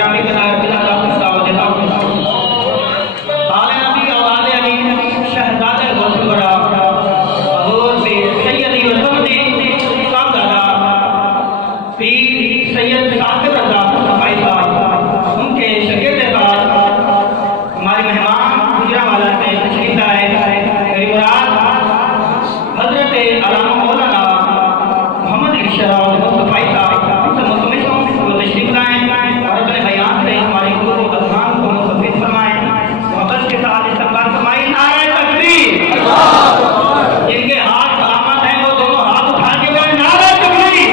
گرامی کا نام بلا دعوت دیتا ہوں آل نبی اور آل علی شہزاد غوث الورا حضور سیدی وسمدی صاحبزادہ پیر سید ثاقب رضا صفائی صاحب ان کے شاگرد بعد ہمارے مہمان گجرانوالہ میں تشریف لائے میری مراد حضرت علامہ مولانا محمد ارشاد صفائی صاحب سے مطمئن ہوں وہ تشریف لائیں اور اپنے بیان سے ہماری قلوب و اذہان کو مستفید فرمائیں محبت کے ساتھ استقبال فرمائیں نعرہ تکبیر جن کے ہاتھ سلامت ہیں وہ دونوں ہاتھ اٹھا کے بولیں نعرہ تکبیر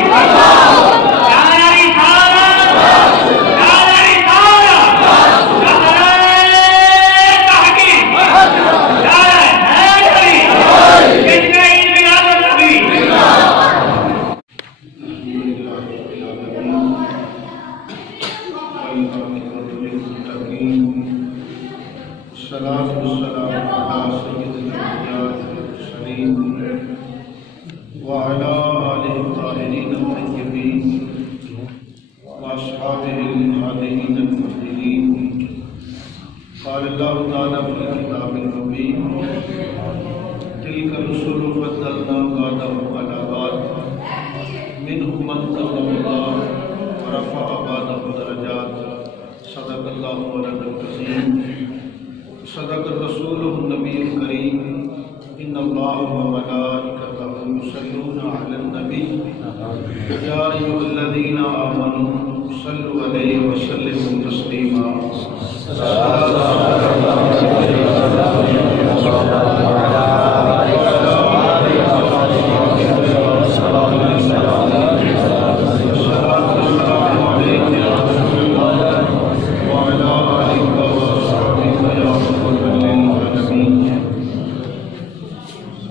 قال الله تعالى في الكتاب المبين تلك الرسل فضلنا بعضهم على بعض منهم من كلم الله ورفع بعضهم درجات صدق الله مولانا العظيم صدق الرسول النبي الكريم ان الله وملائكته يصلون على النبي يا ايها الذين امنوا صلوا عليه وسلموا تسليما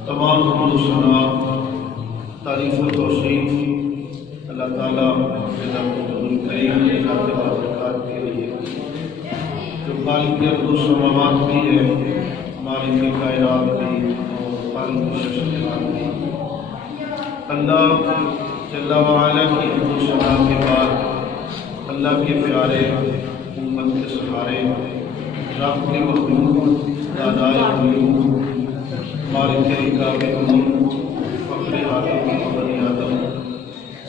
تمام حمد و ثنا تعریف و توصیف اللہ تعالیٰ کریم کی ذات بابرکات کے لیے جو خالق ارض و سماوات بھی ہے مالک کائنات بھی خالق شخصیات بھی اللہ جل وعلا کی حمد و ثنا کے بعد اللہ کے پیارے امت کے سہارے رب کے مخلوق دادائے قلوب مالک رکاب امم فخر عالم بنی آدم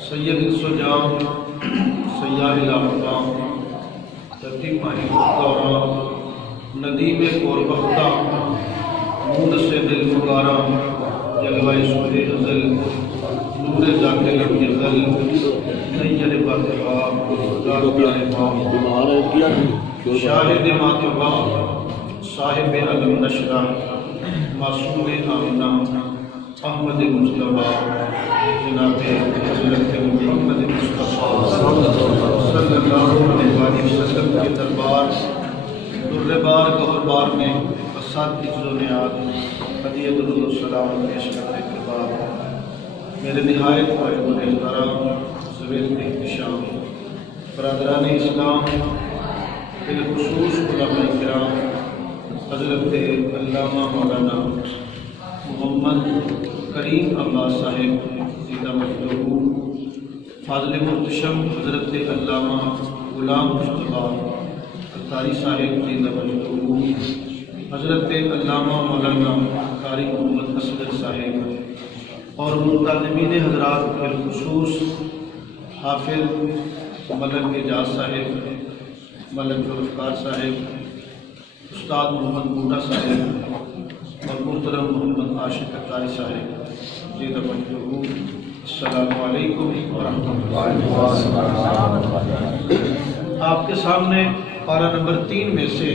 سید السجام سیاہ الافقام ترتیب ماہی دوران ندیم قربختہ مون سے دل فقارہ جلوہ سوہ ازل نور ذات لم یزل نیر باتفاق دارکار امام شاہد ماتبا صاحب علم نشرہ معصوم آمنہ احمد مصطفیٰ جناب حضرت محمد مصطفیٰ صلی اللہ علیہ وسلم کے دربار در بار گہر بار میں فساد کی نیاد ہدیہ درود و سلام پیش کرنے کے بعد میرے نہایت قائد محترم ذویل احتشام برادران اسلام بالخصوص علماء کرام حضرت علامہ مولانا محمد کریم عباس صاحب زیدہ مجدہو فاضل محتشم حضرت علامہ غلام مصطفیٰ اتاری صاحب زیدہ مجدہو حضرت علامہ مولانا قاری محمد اصغر صاحب اور متعلمین حضرات بالخصوص حافظ ملک اعجاز صاحب ملک ذوالفقار صاحب استاد محمد بوٹا صاحب اور محترم محمد عاشق اتاری صاحب زیدہ مجدہو السلام علیکم ورحمۃ اللہ وبرکاتہ۔ آپ کے سامنے پارہ نمبر 3 میں سے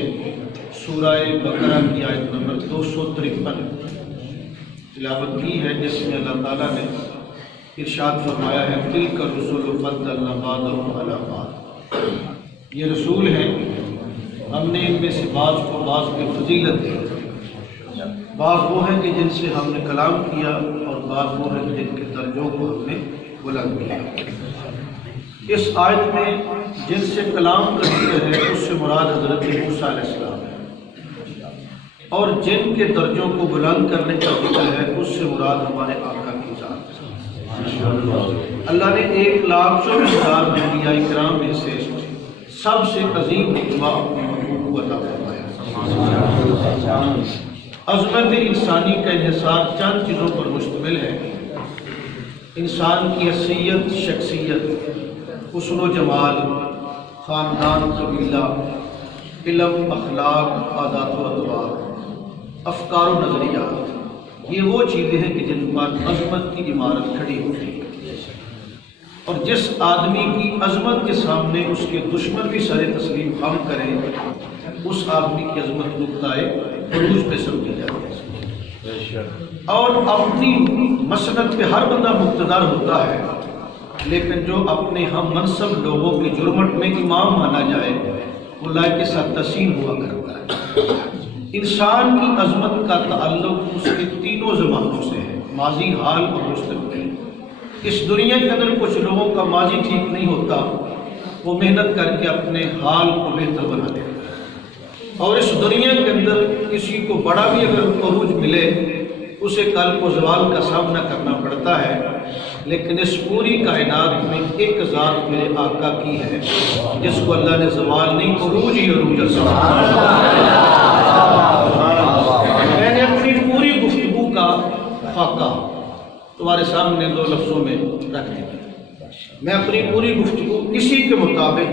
سورہ بقرہ کی آیت نمبر 253 تلاوت کی ہے، جس میں اللہ تعالیٰ نے ارشاد فرمایا ہے تلک الرسل فضلنا بعضهم علی بعض، یہ رسول ہیں ہم نے ان میں سے بعض کو بعض کی فضیلت دی، بعض وہ ہیں کہ جن سے ہم نے کلام کیا اور بعض وہ ہیں جن کے درجوں کو ہم نے بلند کیا۔ اس آیت میں جن سے کلام کا ذکر ہے اس سے مراد حضرت موسیٰ علیہ السلام ہے، اور جن کے درجوں کو بلند کرنے کا ذکر ہے اس سے مراد ہمارے آقا کی ذات ہے۔ اللہ نے 1,24,000 انبیاء کرام میں سے سب سے عظیم اجتماع اپنے محبوب کو عطا فرمایا۔ عظمت انسانی کا انحصار چند چیزوں پر مشتمل ہے: انسان کی حیثیت، شخصیت، حسن و جمال، خاندان، قبیلہ، علم، اخلاق، عادات و اطوار، افکار و نظریات۔ یہ وہ چیزیں ہیں کہ جن پر عظمت کی عمارت کھڑی ہوتی ہے، اور جس آدمی کی عظمت کے سامنے اس کے دشمن بھی سر تسلیم خم کریں، اس آدمی کی عظمت نقطۂ عروج پہ سمجھی جاتی ہے۔ اور اپنی مسند پہ ہر بندہ مقتدر ہوتا ہے، لیکن جو اپنے ہم منصب لوگوں کے جرمٹ میں امام مانا جائے وہ لائق کے ساتھ تسین ہوا کرتا ہے۔ انسان کی عظمت کا تعلق اس کے تینوں زمانوں سے ہے: ماضی، حال اور مستقبل۔ اس دنیا کے اندر کچھ لوگوں کا ماضی ٹھیک نہیں ہوتا، وہ محنت کر کے اپنے حال کو بہتر بنا دیتے ہیں، اور اس دنیا کے اندر کسی کو بڑا بھی اگر عروج ملے اسے کل کو زوال کا سامنا کرنا پڑتا ہے، لیکن اس پوری کائنات میں ایک ذات میرے آقا کی ہے جس کو اللہ نے زوال نہیں، عروج ہی عروج میں نے اپنی پوری گفتگو کا خاکہ تمہارے سامنے دو لفظوں میں رکھ دیا۔ میں اپنی پوری گفتگو اسی کے مطابق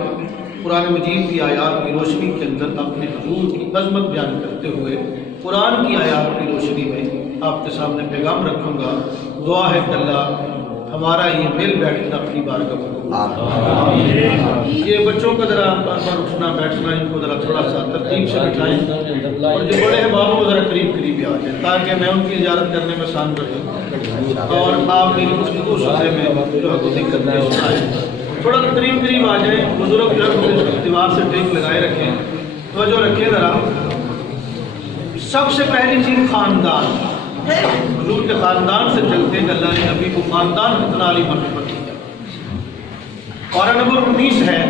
قرآن مجید کی آیات کی روشنی کے اندر اپنے حضور کی عظمت بیان کرتے ہوئے قرآن کی آیات کی روشنی میں آپ کے سامنے پیغام رکھوں گا۔ دعا ہے کہ اللہ ہمارا یہ مل بیٹھنا اپنی بارگاہ میں قبول۔ یہ بچوں کا ذرا اٹھنا بیٹھنا ان کو ذرا تھوڑا سا ترتیب سے بٹھائیں، اور جو بڑے احباب وہ ذرا قریب قریب آ جائیں تاکہ میں ان کی اجازت کرنے میں آسان رہے اور آپ میری گفتگو سننے میں جو ہے کوئی دقت نہیں آئے۔ تھوڑا قریب آ جائیں، بزرگ جو ہے دیوار سے ٹیک لگائے رکھیں، توجہ رکھیں ذرا۔ سب سے پہلی چیز خاندان، حضور کے خاندان سے چلتے ہیں۔ اللہ نے نبی کو خاندان کتنا علی مرتبہ دیا۔ پارہ نمبر 19 ہے،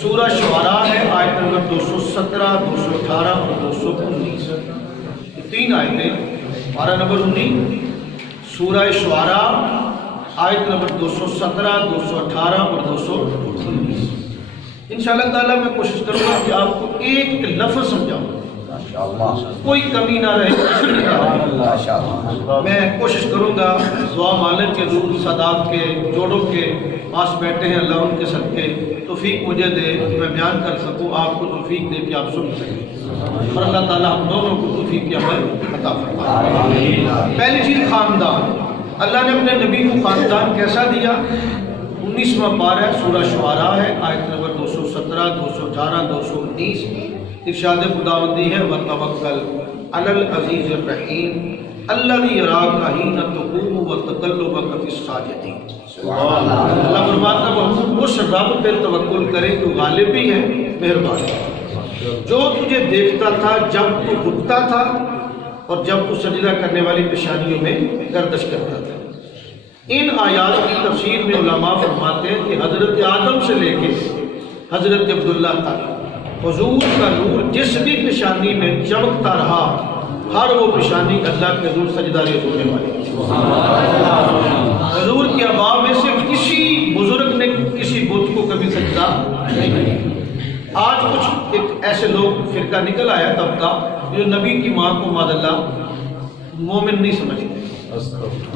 سورہ شعراء ہے، آیت نمبر 217، 218 اور 219، تین آیتیں۔ پارہ نمبر 19 سورہ شعراء، آیت نمبر 217، 218 اور 219۔ انشاءاللہ تعالیٰ میں کوشش کروں گا کہ آپ کو ایک لفظ سمجھاؤں، کوئی کمی نہ رہے۔ میں کوشش کروں گا دعا مالک کے حضور سادات کے جوڑوں کے پاس بیٹھے ہیں، اللہ ان کے صدقے توفیق مجھے دے کہ میں بیان کر سکوں، آپ کو توفیق دے کہ آپ سن سکیں، اور اللہ تعالیٰ ہم دونوں کو توفیق کی عمل عطا فرمائے۔ پہلی چیز خاندان۔ اللہ نے اپنے نبی کو خاندان کیسا دیا؟ 19واں پارہ سورہ شعراء ہے، آیت نمبر 217، 218، 219۔ ارشاد خداوندی ہے وتوکل علی العزیز الرحیم الذی یراک حین تقوم وتقلبک فی الساجدین۔ اللہ فرماتا ہے وہ اس رب پر توکل کرے تو غالب بھی ہے، مہربان ہے، جو تجھے دیکھتا تھا جب تو اٹھتا تھا اور جب تو سجدہ کرنے والی پیشانیوں میں گردش کرتا تھا۔ ان آیات کی تفسیر میں علماء فرماتے ہیں کہ حضرت آدم سے لے کے حضرت عبداللہ تک حضور کا نور جس بھی پیشانی میں چمکتا رہا، ہر وہ پیشانی اللہ کے حضور سجدہ ریز ہونے والی۔ حضور کی آباء میں سے کسی بزرگ نے کسی بت کو کبھی سجدہ نہیں کیا۔ آج کچھ ایک ایسے لوگ فرقہ نکل آیا طبقہ جو نبی کی ماں کو معاذ اللہ مومن نہیں سمجھتے،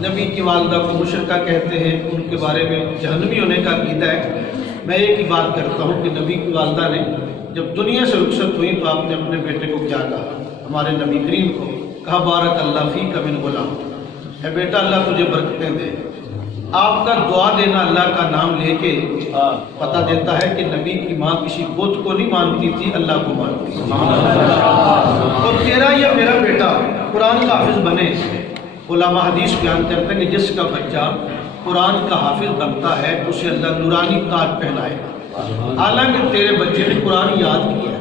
نبی کی والدہ کو مشرکہ کہتے ہیں، ان کے بارے میں جہنمی ہونے کا عقیدہ ہے۔ میں ایک ہی بات کرتا ہوں کہ نبی کی والدہ نے جب دنیا سے رخصت ہوئی تو آپ نے اپنے بیٹے کو کیا کہا؟ ہمارے نبی کریم کو کہا بارک اللہ فیک من غلام، اے بیٹا اللہ تجھے برکتیں دے۔ آپ کا دعا دینا اللہ کا نام لے کے پتہ دیتا ہے کہ نبی کی ماں کسی بت کو نہیں مانتی تھی، اللہ کو مانتی تھی۔ اور تیرا یا میرا بیٹا قرآن کا حافظ بنے۔ علماء حدیث بیان کرتے ہیں کہ جس کا بچہ قرآن کا حافظ بنتا ہے اسے اللہ نورانی تاج پہنائے گا۔ حالانکہ تیرے بچے نے قرآن یاد کیا،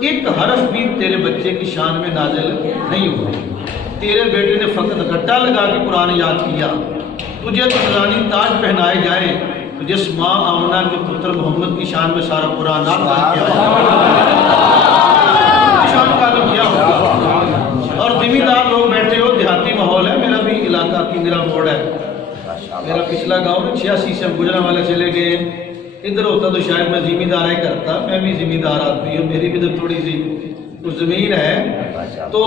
ایک حرف بھی تیرے بچے کی شان میں نازل نہیں ہوا۔ تیرے بیٹے نے فقط گھٹا لگا کے قرآن یاد کیا، تجھے تو نورانی تاج پہنائے جائیں تو جس ماں آمنہ کے پتر محمد کی شان میں سارا قرآن شان کا کیا ہوگا۔ اور ذمہ دار لوگ بیٹھے ہو، دیہاتی ماحول ہے، میرا بھی علاقہ کی میرا موڑ ہے، میرا پچھلا گاؤں میں 86 سے ہم گجرا والے چلے گئے، ادھر ہوتا تو شاید میں ذمہ دار کرتا، میں بھی ذمہ دار آدمی ہوں، میری بھی تو تھوڑی سی کچھ زمین ہے۔ تو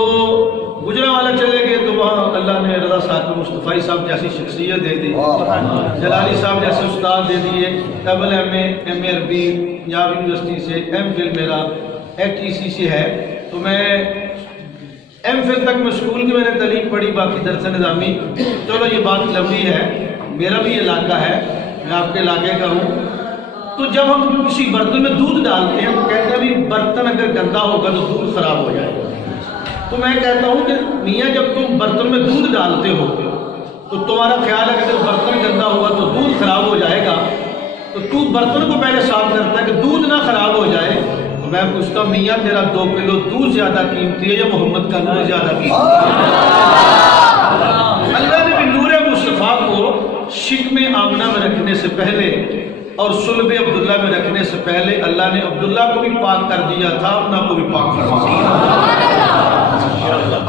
گجرانوالہ چلے گئے تو وہاں اللہ نے رضا ثاقب مصطفی صاحب جیسی شخصیت دے دی، جلالی صاحب جیسے استاد دے دیے، ڈبل ایم اے عربی پنجاب یونیورسٹی سے، ایم فل میرا FTC سے ہے۔ تو میں ایم فل تک میں اسکول کی میں نے تعلیم پڑھی، باقی درس نظامی۔ چلو یہ بات لمبی ہے، میرا بھی علاقہ ہے، میں آپ کے علاقے کا ہوں۔ تو جب ہم کسی برتن میں دودھ ڈالتے ہیں تو کہتے ہیں بھی برتن اگر گندا ہوگا تو دودھ خراب ہو جائے گا۔ تو میں کہتا ہوں کہ میاں جب تم برتن میں دودھ ڈالتے ہو تو تمہارا خیال ہے کہ اگر برتن گندا ہوگا تو دودھ خراب ہو جائے گا، تو تو برتن کو پہلے صاف کرتا ہے کہ دودھ نہ خراب ہو جائے۔ تو میں پوچھتا ہوں میاں تیرا 2 کلو دودھ زیادہ قیمتی ہے یا محمد کا نور زیادہ قیمتی ہے؟ اللہ نے بھی نور مصطفیٰ کو شکم آمنہ میں رکھنے سے پہلے اور صلب عبداللہ میں رکھنے سے پہلے اللہ نے عبداللہ کو بھی پاک کر دیا تھا، آمنہ کو بھی پاک فرما دیا۔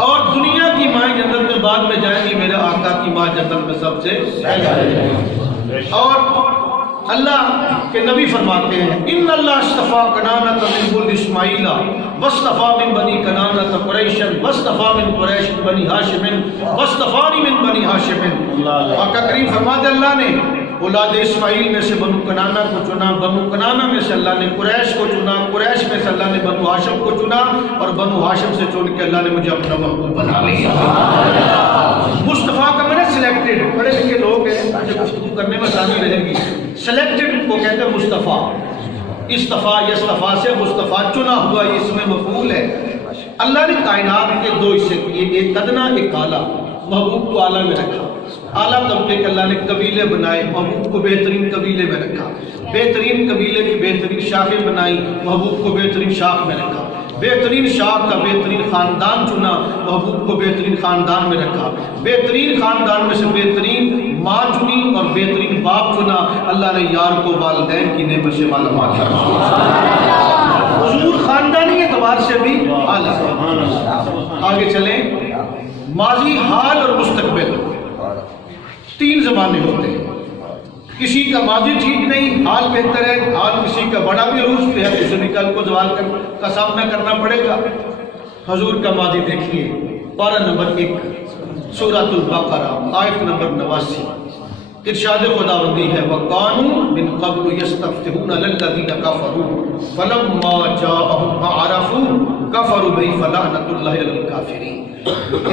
اور دنیا کی مائیں جنت میں بعد میں جائیں گی، میرے آقا کی ماں جنت میں سب سے پہلے۔ اور اللہ کے نبی فرماتے ہیں ان اللہ اصطفیٰ کنانۃ من ولد اسماعیل واصطفیٰ من بنی کنانۃ قریشا واصطفیٰ من قریش بنی ہاشم واصطفانی من بنی ہاشم۔ آقا کریم فرماتے اللہ نے اولاد اسماعیل میں سے بنو کنانہ کو چنا، بنو کنانہ میں سے اللہ نے قریش کو چنا، قریش میں سے اللہ نے بنو ہاشم کو چنا، اور بنو ہاشم سے چن کے اللہ نے مجھے اپنا محبوب بنا لیا۔ مصطفیٰ کا میں نے سلیکٹڈ، پڑھے لکھے لوگ ہیں جو گفتگو کرنے میں آسانی رہے گی، سلیکٹڈ کو کہتے ہیں مصطفیٰ۔ استفا یستفا سے مصطفیٰ چنا ہوا، یہ اس میں مفعول ہے۔ اللہ نے کائنات کے 2 حصے کیے، ایک ادنا ایک اعلیٰ۔ محبوب کو اعلیٰ میں رکھا، اعلیٰ طبقے کے اللہ نے قبیلے بنائے، محبوب کو بہترین قبیلے میں رکھا، بہترین قبیلے کی بہترین شاخیں بنائی، محبوب کو بہترین شاخ میں رکھا، بہترین شاخ کا بہترین خاندان چنا، محبوب کو بہترین خاندان میں رکھا، بہترین خاندان میں سے بہترین ماں چنی اور بہترین باپ چنا، اللہ نے یار کو والدین کی نعمت سے مالا مال کیا۔ حضور خاندانی اعتبار سے بھی اعلیٰ۔ آگے چلیں، ماضی، حال اور مستقبل 3 زمانے ہوتے ہیں۔ کسی کا ماضی ٹھیک نہیں، حال بہتر ہے، حال کسی کا بڑا بھی عروج پہ ہے، کسی نے کل کو زوال کا سامنا کرنا پڑے گا۔ حضور کا ماضی دیکھیے، پارہ نمبر 1 سورۃ البقرہ آیت نمبر 89، ارشاد خداوندی ہے وَقَانُوا مِن قَبْلُ يَسْتَفْتِحُونَ لِلَّذِينَ كَفَرُوا فَلَمَّا جَاءَهُم مَّا عَرَفُوا كَفَرُوا بِهِ فَلَعْنَةُ اللَّهِ عَلَى الْكَافِرِينَ۔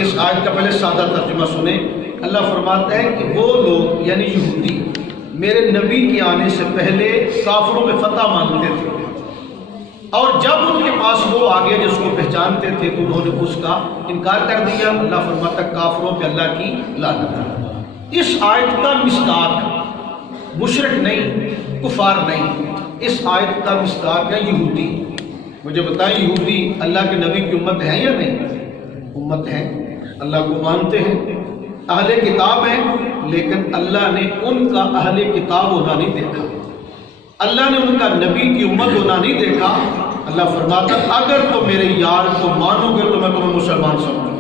اس آیت کا پہلے سادہ ترجمہ سنیں۔ اللہ فرماتا ہے کہ وہ لوگ یعنی یہودی میرے نبی کے آنے سے پہلے کافروں میں فتح مانگتے تھے، اور جب ان کے پاس وہ آگے جس کو پہچانتے تھے تو انہوں نے اس کا انکار کر دیا۔ اللہ فرماتا ہے کافروں پہ اللہ کی لعنت۔ اس آیت کا مصداق مشرک نہیں، کفار نہیں، اس آیت کا مصداق ہے یہودی۔ مجھے بتائیں یہودی اللہ کے نبی کی امت ہے یا نہیں؟ امت ہے، اللہ کو مانتے ہیں، اہل کتاب ہیں، لیکن اللہ نے ان کا اہل کتاب ہونا نہیں دیکھا، اللہ نے ان کا نبی کی امت ہونا نہیں دیکھا۔ اللہ فرماتا اگر تو میرے یار کو مانو گے تو میں تمہیں مسلمان سمجھوں۔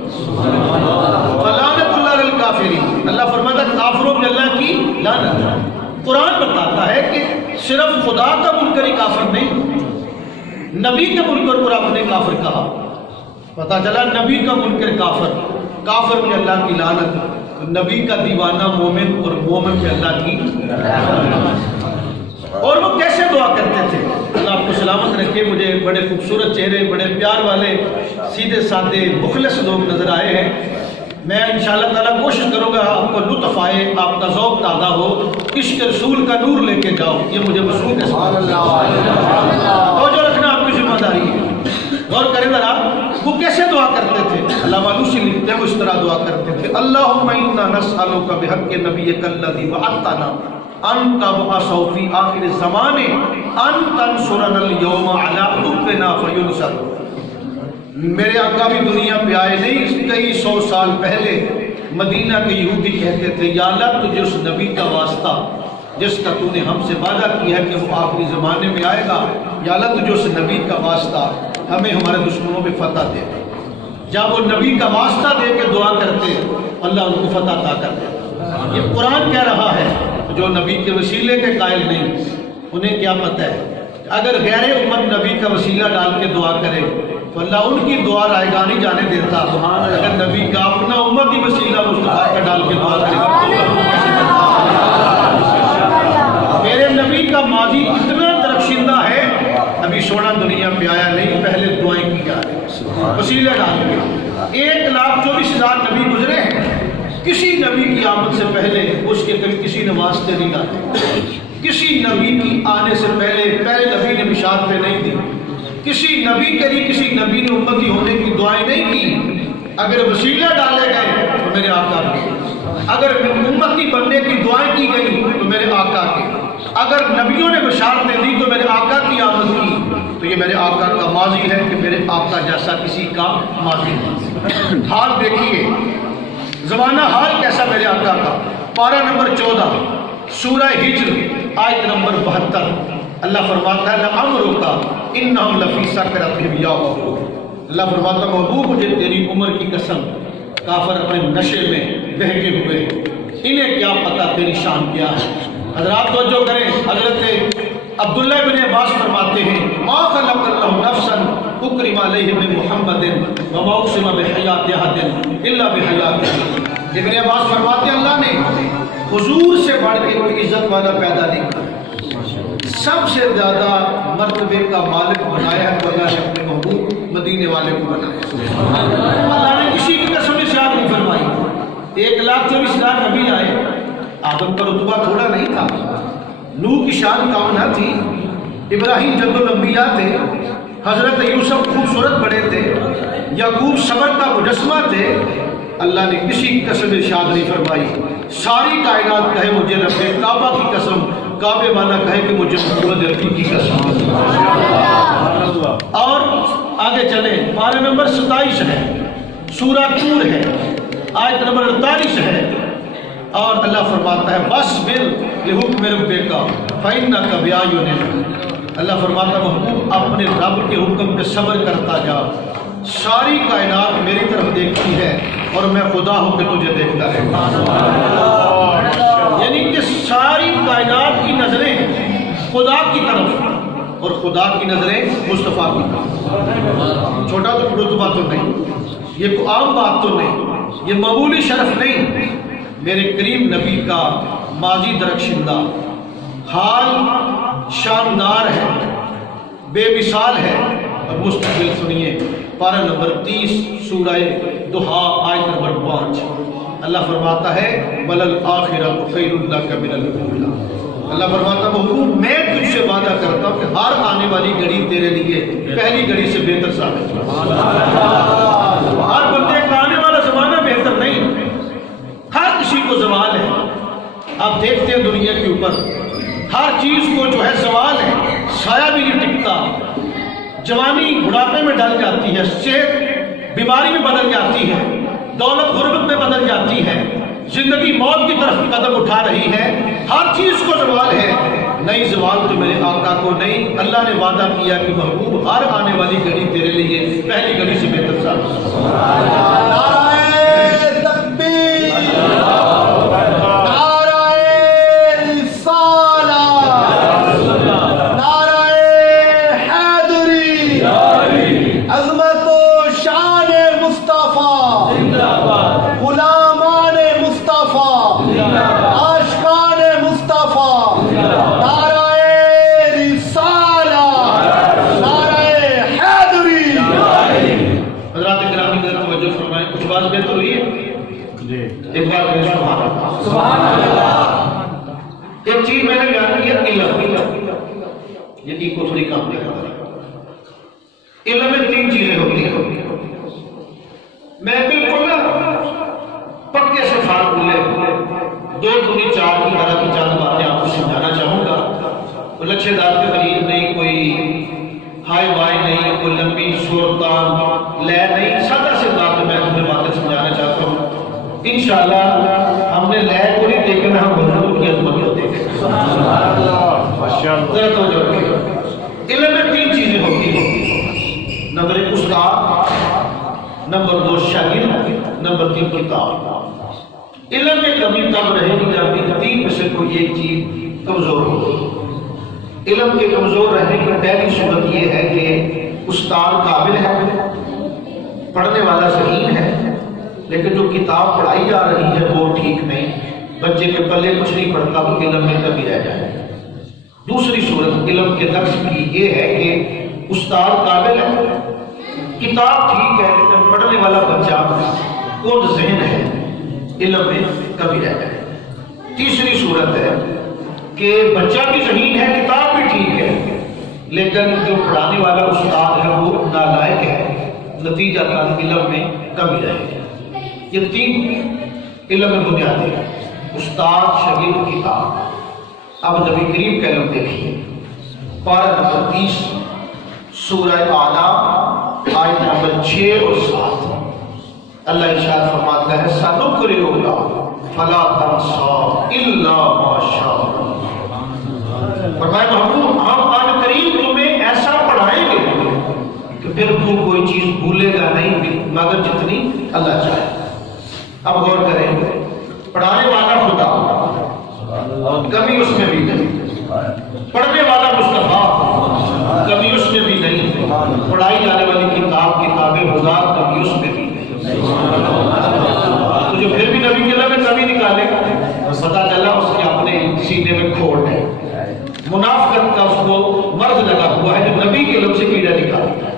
فلعنۃ اللہ للکافرین، اللہ فرماتا کافروں پہ اللہ کی لعنت۔ قرآن بتاتا ہے کہ صرف خدا کا منکر ہی کافر نہیں، نبی کے منکر پر آپ نے کافر کہا، پتا چلا نبی کا منکر کافر، کافر پہ اللہ کی لعنت، نبی کا دیوانہ مومن اور مومن پہ اللہ کی لعنت۔ اور وہ کیسے دعا کرتے تھے؟ اللہ آپ کو سلامت رکھے، مجھے بڑے خوبصورت چہرے، بڑے پیار والے، سیدھے سادے مخلص لوگ نظر آئے ہیں۔ میں انشاءاللہ تعالیٰ کوشش کروں گا آپ کو لطف آئے، آپ کا ذوق تازہ ہو، عشق رسول کا نور لے کے جاؤ، یہ مجھے مشہور ہے۔ توجہ رکھنا آپ کی ذمہ داری ہے، غور کریں ذرا وہ کیسے دعا کرتے تھے۔ اللہ مانوسی لکھتے ہیں وہ اس طرح دعا کرتے تھے اللہم انا نسألک بحق نبیک الذی وعدتنا ان تبعث فی آخر الزمان ان تنصرنا اليوم علی عدونا فینصر۔ میرے آقا بھی دنیا پہ آئے نہیں، کئی 100 سال پہلے مدینہ کے یہودی کہتے تھے یا اللہ تجھے اس نبی کا واسطہ جس کا تو نے ہم سے وعدہ کیا ہے کہ وہ آخری زمانے میں آئے گا، یا اللہ تجھے اس نبی کا واسطہ ہمیں ہمارے دشمنوں پہ فتح دے۔ جب وہ نبی کا واسطہ دے کے دعا کرتے اللہ ان کو فتح عطا کر دیتا۔ یہ قرآن کہہ رہا ہے جو نبی کے وسیلے کے قائل نہیں، انہیں کیا پتہ ہے اگر غیر امت نبی کا وسیلہ ڈال کے دعا کرے تو اللہ ان کی دعا رائے گاہ نہیں جانے دیتا. اگر نبی کا اپنا امت ہی وسیلہ مصطفیٰ کا ڈال کے دعا کرے تو میرے نبی کا ماضی اتنا درخشندہ ہے. ابھی سونا دنیا پہ آیا نہیں, پہلے دعائیں کی جا رہی وسیلہ ڈال کے. 1,24,000 نبی گزرے ہیں, کسی نبی کی آمد سے پہلے اس کے کبھی کسی نے واسطے نہیں ڈالے. کسی نبی کی آنے سے پہلے نبی نے بشارت پہ نہیں دی. کسی نبی کے لیے کسی نبی نے امتی ہونے کی دعائیں نہیں کی. اگر وسیلہ ڈالے گئے تو میرے آقا کے, اگر امتی بننے کی دعائیں کی گئی تو میرے آقا کے, اگر نبیوں نے بشارتیں دی تو میرے آقا کی آمد کی, تو یہ میرے آقا کا ماضی ہے کہ میرے آقا جیسا کسی کا ماضی نہیں. حال دیکھیے, زمانہ حال کیسا میرے آقا کا. پارہ نمبر 14 سورہ ہجر آیت نمبر 72 اللہ فرماتا ہے لَعَمْرُكَ إِنَّهُمْ لَفِي سَكْرَتِهِمْ يَعْمَهُونَ. اللہ فرماتا ہے محبوب مجھے تیری عمر کی قسم, کافر اپنے نشے میں بہکے ہوئے, انہیں کیا پتا تیری شان کیا ہے. حضرات توجہ کریں, حضرت عبداللہ بن عباس فرماتے ہیں ما خلق اللہ نفسا اکرم علیہ من محمد وما اقسم بحیات احد الا بحیاتہ. ابن عباس فرماتے ہیں اللہ نے حضور سے بڑھ کے کوئی عزت والا پیدا نہیں کیا, سب سے زیادہ مرتبے کا مالک بنایا ہے تو اللہ نے اپنے محبوب مدینے والے کو بنایا. اللہ نے کسی کی قسم سے یاد نہیں فرمائی. 1,24,000 نبی آئے, آدم کا رتبہ تھوڑا نہیں تھا, نوح کی شان کام نہ تھی, ابراہیم جد الانبیاء تھے, حضرت یوسف خوبصورت بڑے تھے, یعقوب صبر کا مجسمہ تھے. اللہ نے کسی کی قسم ارشاد نہیں فرمائی. ساری کائنات کہے مجھے رب کعبہ کی قسم, کعبے والا کہے کہ مجھے محمد عربی کی قسم. اور آگے چلیں, پارہ نمبر 27 ہے, سورہ طور ہے, آیت نمبر 48 ہے, اور اللہ فرماتا ہے وَاصْبِرْ لِحُکْمِ رَبِّکَ فَإِنَّکَ بِأَعْیُنِنَا. اللہ فرماتا ہے محبوب اپنے رب کے حکم پہ صبر کرتا جا. ساری کائنات میری طرف دیکھتی ہے اور میں خدا ہوں کہ تجھے دیکھتا رہتا. یعنی کہ ساری کائنات کی نظریں خدا کی طرف اور خدا کی نظریں مصطفیٰ کی طرف. چھوٹا تو رتبہ تو نہیں, یہ کوئی عام بات تو نہیں, یہ معمولی شرف نہیں. میرے کریم نبی کا ماضی درخشندہ, حال شاندار ہے, بے مثال ہے. اب مستقبل سنیے, پارہ نمبر 30 سورہ دہا آیت نمبر 5 اللہ فرماتا ہے وَلَلْآخِرَةُ خَيْرٌ لَكَ مِنَ الْأُولَىٰ. اللہ فرماتا ہے محبوب میں تجھ سے وعدہ کرتا ہوں کہ ہر آنے والی گھڑی تیرے لیے پہلی گھڑی سے بہتر ثابت ہوگی. ہر بندے کا آنے والا زمانہ بہتر نہیں, ہر کسی کو زوال ہے. آپ دیکھتے ہیں دنیا کے اوپر ہر چیز کو جو ہے زوال ہے, سایہ بھی نہیں ٹکتا. جوانی بڑھاپے میں ڈل جاتی ہے, صحت بیماری میں بدل جاتی ہے, دولت غربت میں بدل جاتی ہے, زندگی موت کی طرف قدم اٹھا رہی ہے. ہر چیز کو زوال ہے, نہیں زوال تو میرے آقا کو نہیں. اللہ نے وعدہ کیا کہ محبوب ہر آنے والی گھڑی تیرے لیے پہلی گھڑی سے بہتر ثابت ہوگی. نعرہ تکبیر, نعرہ رسالہ, نعرہ حیدری, عظمت و شان مصطفیٰ, غلامان مصطفیٰ, عاشقان مصطفیٰ, نعرہ رسالہ, نعرہ حیدری. حضرات گرامی ذرا توجہ فرمائیں, کچھ بات بہتر ہوئی ہے؟ ایک بار کہیں سبحان اللہ. ایک چیز میں نے بیان کی ہے, علم. یہ کو تھوڑی کام دے رہا ہے. علم میں 3 چیزیں ہوتی ہیں. میں بالکل پکے سے فارغ ہوئے 2 دنی 4 کی طرح کی چند باتیں آپ کو سمجھانا چاہوں گا. کوئی لچھے دار کے مریض نہیں, کوئی ہائی وائی نہیں, کوئی لمبی شورتان لے نہیں, سادہ سے بات میں تمہیں باتیں سمجھانا چاہتا ہوں. انشاءاللہ ہم نے لے کو نہیں دیکھنا, ہم حضور کی عظمت کو دیکھنا. ذرا توجہ کریں, علم میں 3 چیزیں ہوتی ہیں. نمبر 1 استاد, نمبر 2 شاگرد, نمبر 3 کتاب. علم میں کمی تب رہ نہیں جاتی 3 میں سے کوئی ایک چیز کمزور ہو. علم کے کمزور رہنے کی پہلی صورت یہ ہے کہ استاد قابل ہے، پڑھنے والا ذہین ہے، لیکن جو کتاب پڑھائی جا رہی ہے وہ ٹھیک نہیں، بچے کے پلے کچھ نہیں پڑھتا تو علم میں کبھی رہ جائے۔ دوسری صورت علم کے نقص کی یہ ہے کہ استاد قابل ہے، کتاب ٹھیک ہے، لیکن پڑھنے والا بچہ خود ذہن ہے، علم میں کبھی رہ جائے۔ تیسری صورت ہے کہ بچہ بھی ذہین ہے، کتاب بھی ٹھیک ہے، لیکن جو پڑھانے والا استاد ہے وہ نالائق ہے، نتیجہ تن علم میں کمی رہے گی۔ یہ تین علم میں بنیادیں ہیں، استاد، شاگرد، کتاب۔ اب نبی کریم کا علم دیکھیے، پارہ نمبر 30 سورہ اعلیٰ آیت نمبر 6 اور 7۔ اللہ ارشاد فرماتا ہے سَنُقْرِئُكَ فَلَا تَنْسَىٰ إِلَّا مَا شَاءَ اللَّهُ۔ فرمایا محبوب ہم قرآن کریم تمہیں ایسا پڑھائیں گے کہ پھر تم کوئی چیز بھولے گا نہیں مگر جتنی اللہ چاہے۔ اب غور کریں، پڑھانے والا خدا، کمی اس میں بھی نہیں، پڑھنے والا مصطفیٰ، کمی اس میں بھی نہیں، پڑھائی جانے والی کتاب خدا، کمی اس میں بھی نہیں۔ تو جو پھر بھی نبی کے علم میں کمی نکالے گا، پتا چلا اس کے اپنے سینے میں کھوٹ ہے، منافقت کا اس کو مرض لگا ہوا ہے جو نبی کے علم سے کیڑا نکالتا ہے۔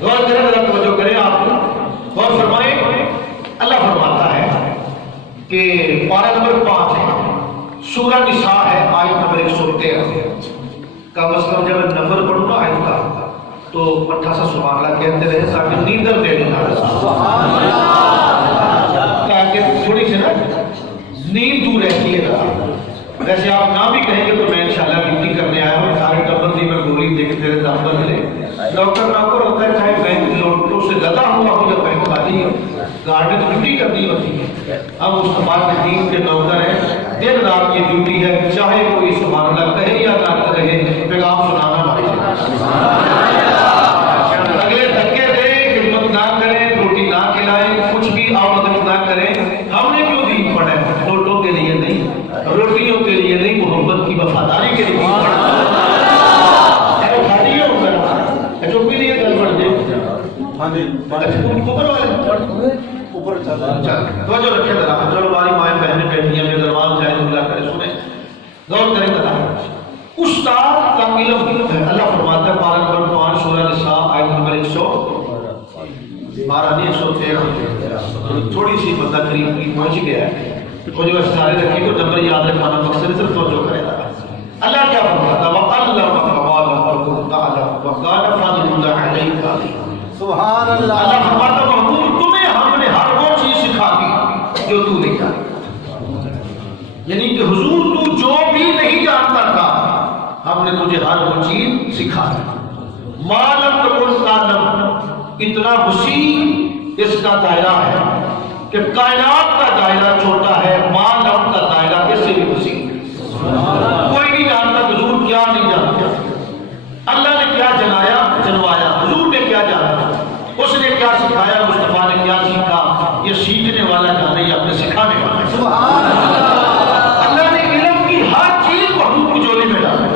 غور کریں، ذرا توجہ کریں، آپ غور فرمائیں۔ اللہ فرماتا ہے کہ پارہ نمبر 5 ہے، سورہ نساء ہے، آیت نمبر 113 کا مطلب جب نمبر پڑھوں نا آیت کا تو مٹھا سا سبحان اللہ کہتے رہے تاکہ نیندر دے دینا، تاکہ تھوڑی سی نا نیند دور رہتی ہے۔ ویسے آپ نہ بھی کہیں گے تو میں انشاءاللہ ڈیوٹی کرنے آیا ہوں، سارے ٹبر دی میں گولی دے کے تیرے دم پر ملے۔ ڈاکٹر نوکر ہوتا ہے، چاہے بینک لوٹوں سے لگا ہوا ہو یا بینک خالی ہو، گارڈ میں ڈیوٹی کرنی ہوتی ہے۔ اب اس سماج کے دین کے نوکر ہیں، دن رات کی ڈیوٹی ہے، چاہے کوئی سبحان اللہ کہے یا نہ کہے، پیغام سنانا ہماری اگلے دھکے دے، خدمت نہ کریں، روٹی نہ کھلائیں، کچھ بھی آمدن نہ کریں۔ ہم نے کیوں دین پڑھا ہے؟ نوٹوں کے لیے نہیں، روٹیوں کے لیے نہیں، محبت کی وفاداری کے لیے۔ جو بھی لیے گل بڑھ جائے اوپر والے توجہ رکھے ذرا، چلو ہماری مائیں بہنیں بیٹھی ہیں، میرے دربار جائے اللہ کرے سنیں، غور کریں ذرا۔ استاد کا علم ہے، اللہ فرماتا ہے پارہ نمبر 5 سورہ نساء آیت نمبر 113 تھوڑی سی بندہ قریب پہنچ گیا ہے، وہ جو سارے رکھی تو نمبر یاد رکھانا مقصد صرف توجہ کرے گا۔ اللہ کیا فرماتا ہے وَعَلَّمَكَ مَا لَمْ تَكُن تَعْلَمُ وَكَانَ فَضْلُ اللَّهِ عَلَيْكَ عَظِيمًا۔ سبحان اللہ۔ اللہ فرماتا ہے محبوب تمہیں ہم نے ہر وہ چیز سکھا دی جو تو نہیں جانتا، یعنی کہ حضور تو جو بھی نہیں جانتا تھا ہم نے تجھے ہر وہ چیز سکھا دی۔ مَا لَمْ تَكُن تَعْلَمُ، اتنا وسیع اس کا دائرہ ہے کہ کائنات کا دائرہ چھوٹا ہے، مَا لَمْ کا دائرہ اس سے بھی وسیع ہے۔ کوئی نہیں جانتا حضور کیا نہیں جانتا، اللہ نے کیا جنوایا، حضور نے کیا جانا، اس نے کیا سکھایا، مصطفیٰ نے کیا سیکھا، یہ سیکھنے والا جانے یا اپنے سکھانے والا۔ اللہ نے علم کی ہر چیز کو حضور کی جولی میں ڈالا،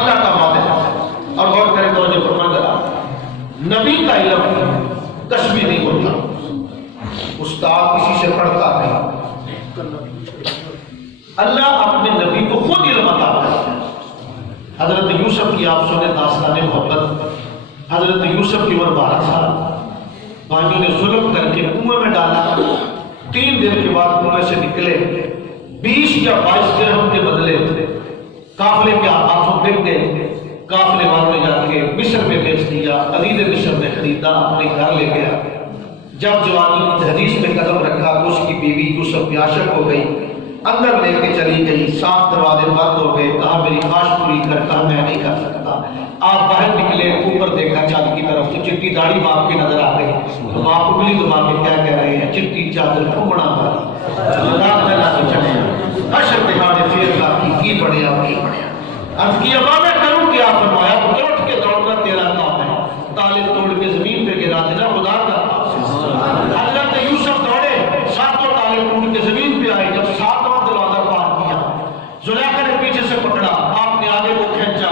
اللہ کا وعدہ ہے۔ اور غور کریں تو جو فرمان ذرا، نبی کا علم کسبی نہیں ہوتا، استاد کسی سے پڑھتا نہیں، اللہ اپنے نبی کو خود علم عطا کرتا ہے۔ حضرت یوسف کی آپ سنیں داستان محبت، حضرت یوسف کی عمر 12 سال، بھائیوں نے ظلم کر کے کنویں میں ڈالا، 3 دن کے بعد کنویں سے نکلے، 20 یا 22 درہم کے بدلے قافلے کے ہاتھوں بک گئے، قافلے والوں نے جا کے مصر میں بیچ دیا، عزیز مصر نے خریدا، اپنے گھر لے گیا۔ جب جوانی کی حدیث میں قدم رکھا تو اس کی بیوی یوسف بھی عاشق ہو گئی، اندر لے کے چلی گئی، 7 دروازے بند ہو گئے، کہا میری خواہش پوری کر، کہا میں نہیں کر سکتا۔ آپ باہر نکلے، اوپر دیکھا چھت کی طرف تو چٹی داڑھی باپ کی نظر آ گئی، تو باپ اگلی دبا کے کیا کہہ رہے ہیں، چٹی چادر کھمڑا ماری رات میں لا کے چڑھے، حشر دکھانے پھر کی پڑھیا کی پڑھیا۔ عرض کیا ماں میں کروں کیا؟ فرمایا اٹھ کے دوڑنا تیرا کام ہے، تالے توڑ کے زمین پہ گرا دینا خدا کا۔ حضرت یوسف دوڑے، 7 تالے ٹوٹ کے زمین پہ آئے، جب 7واں دروازہ پار کیا، زلیخا نے پیچھے سے پکڑا، آپ نے آگے کو کھینچا،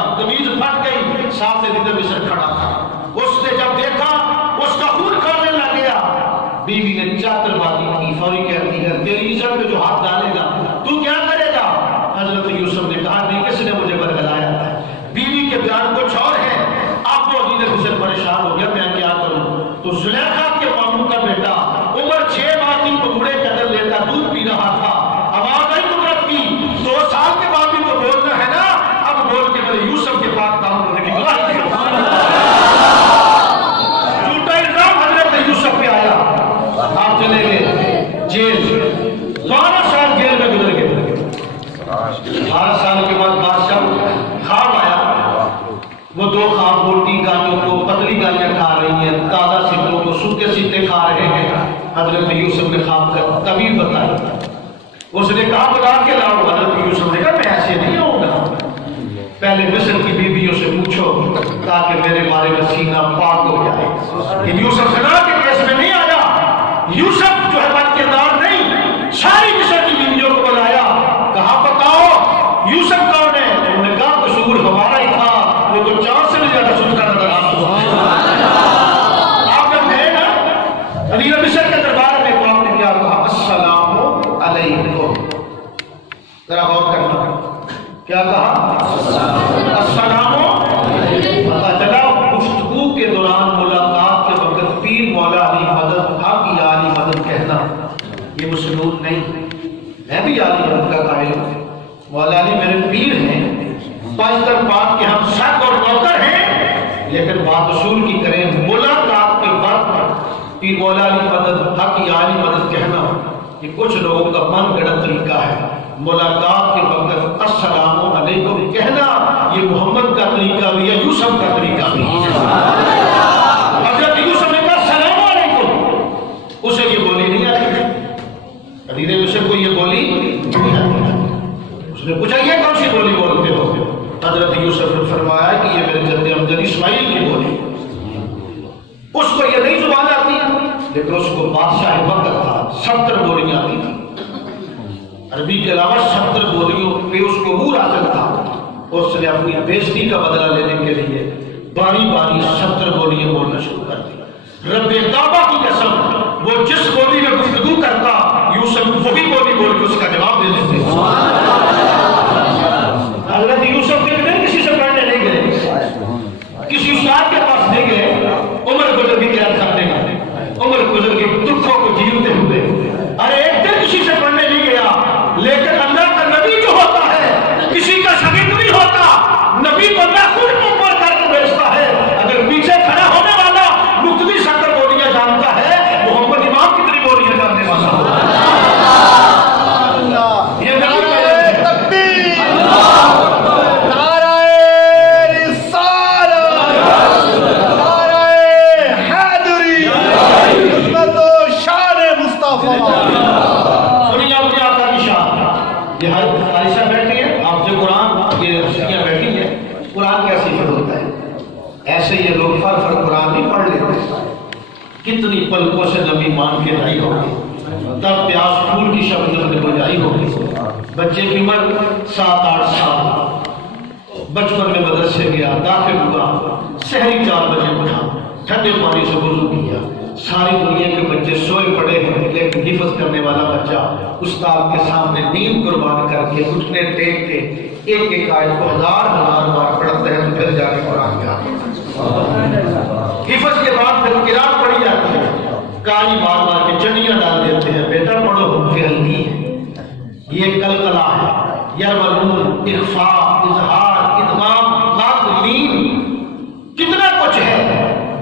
تو زلیخا کے ماموں کا بیٹا عمر 6 ماہ کی ٹکڑے کے اندر لیتا دودھ پی رہا تھا، آواز آئی قدرت کی 2 سال کے بعد بھی تو بولنا ہے نا، اب بول کے میرے یوسف کے پاس کام کرنے کی گواہی دے۔ جھوٹا الزام حضرت یوسف پہ آیا، آپ چلے گئے جیل، 12 سال جیل میں گزر گئے۔ 12 سال کے بعد بادشاہ خواب آیا، وہ 2 خواب الٹی گالیوں کو پتلی گالیاں کھا رہی ہیں، تازہ سیٹوں کو سوکھے سیٹے کھا رہے ہیں۔ حضرت یوسف نے خواب کا تعبیر بتائی، اس نے کہا بتا کے لاؤ۔ حضرت یوسف نے کہا میں ایسے نہیں آؤں گا، پہلے مصر کی بیویوں سے پوچھو تاکہ میرے بارے میں سینہ پاک ہو جائے۔ کہ یوسف سنا کے کیس میں نہیں آیا، یوسف جو ہے بد کردار نہیں، ساری مصر کی بیویوں کو بلایا، کہا بتاؤ یوسف کون ہے؟ انہوں نے کہا قصور ہمارا ہی تھا، وہ تو 4 سے بھی زیادہ سنتا نظر آتا۔ آپ جب گئے نا امیر مصر کے دربار میں تو آپ نے کیا کہا؟ السلام علیکم۔ ذرا غور کرنا، کیا کہا؟ السلام علیکم۔ پتہ چلا گفتگو کے دوران ملاقات کے وقت پیر مولا علی مدد حق یا علی مدد کہنا یہ مسنون نہیں۔ میں بھی علی مدد کا قائل ہوں، مولا علی میرے پیر ہیں، 5 در پاک کے ہم سب اور نوکر ہیں، لیکن بات اصول کی کریں ملاقات کے وقت پیر مولا علی مدد حق یا علی مدد کہنا یہ کچھ لوگوں کا من گڑت طریقہ ہے۔ ملاقات کے وقت السلام علیکم کہنا یہ محمد کا طریقہ بھی ہے، یوسف کا طریقہ بھی ہے۔ حضرت یوسف نے کہا السلام علیکم، اسے یہ بولی نہیں آتی، حضرت یوسف کو یہ بولی نہیں آتی۔ اس نے پوچھا یہ کون سی بولی بولتے ہو؟ حضرت یوسف نے فرمایا کہ یہ میرے جد امجد اسماعیل کی بولی۔ اس کو یہ نہیں زبان آتی، لیکن اس کو بادشاہ وقت تھا، 70 بولیاں آتی تھی، عربی کے علاوہ 70 بولیوں پہ اس کو عبور حاصل تھا۔ اس نے اپنی بےزتی کا بدلہ لینے کے لیے باری باری 70 بولیاں بولنا شروع کر دی۔ رب کعبہ کی قسم وہ جس بولی میں گفتگو کرتا یوسف وہی بولی بول کے اس کا جواب دے دیتے۔ حضرت یوسف ایک دن کسی سے پڑھنے نہیں گئے، کسی استاد کے پاس نہیں گئے، عمر گزر کی قیادت کرنے گئے، عمر گزر کے دکھوں کو جھیلتے ہوئے۔ ارے ایک دن کسی سے پڑھنے نہیں گیا، لیکن اللہ کا نبی جو ہوتا ہے کسی کا شاگرد نہیں ہوتا، نبی کو اللہ خود مقبول کر کے بھیجتا ہے۔ اگر پیچھے کھڑا ہونے والا مختلف 70 بولیاں جانتا ہے، محمد امام کتنی بولیاں جاننے والا یہ نبی کا یہ عائشہ بیٹھی ہے، آپ جو قرآن یہ رسیاں بیٹھی ہیں، قرآن کیسے حفظ ہوتا ہے؟ ایسے یہ لوگ فر قرآن نہیں پڑھ لیتے، کتنی پلکوں سے نبی مان کے لائی ہوگی، تب پیاس پھول کی شبنم میں بجائی ہوگی۔ بچے کی عمر 7-8 سال، بچپن میں مدرسے گیا، داخل ہوا، سحری 4 بجے اٹھا، ٹھنڈے پانی سے وضو کیا، ساری دنیا کے بچے سوئے پڑے ہیں، لیکن حفظ کرنے والا بچہ استاد کے سامنے نیند قربان کر کے گھٹنے ٹیک کے ایک ایک آیت کو 1000 بار پڑھتے ہیں، تو پھر جا کے قرآن کیا حفظ کے بعد پھر قرآن پڑھی جاتی ہے، کاری بار بار کے چڑیاں ڈال دیتے ہیں، بیٹا پڑھو فعل کی ہے، یہ کلکلا ہے، یرولون، اخفاء، اظہار، ادغام، تقلیم، کتنا کچھ ہے،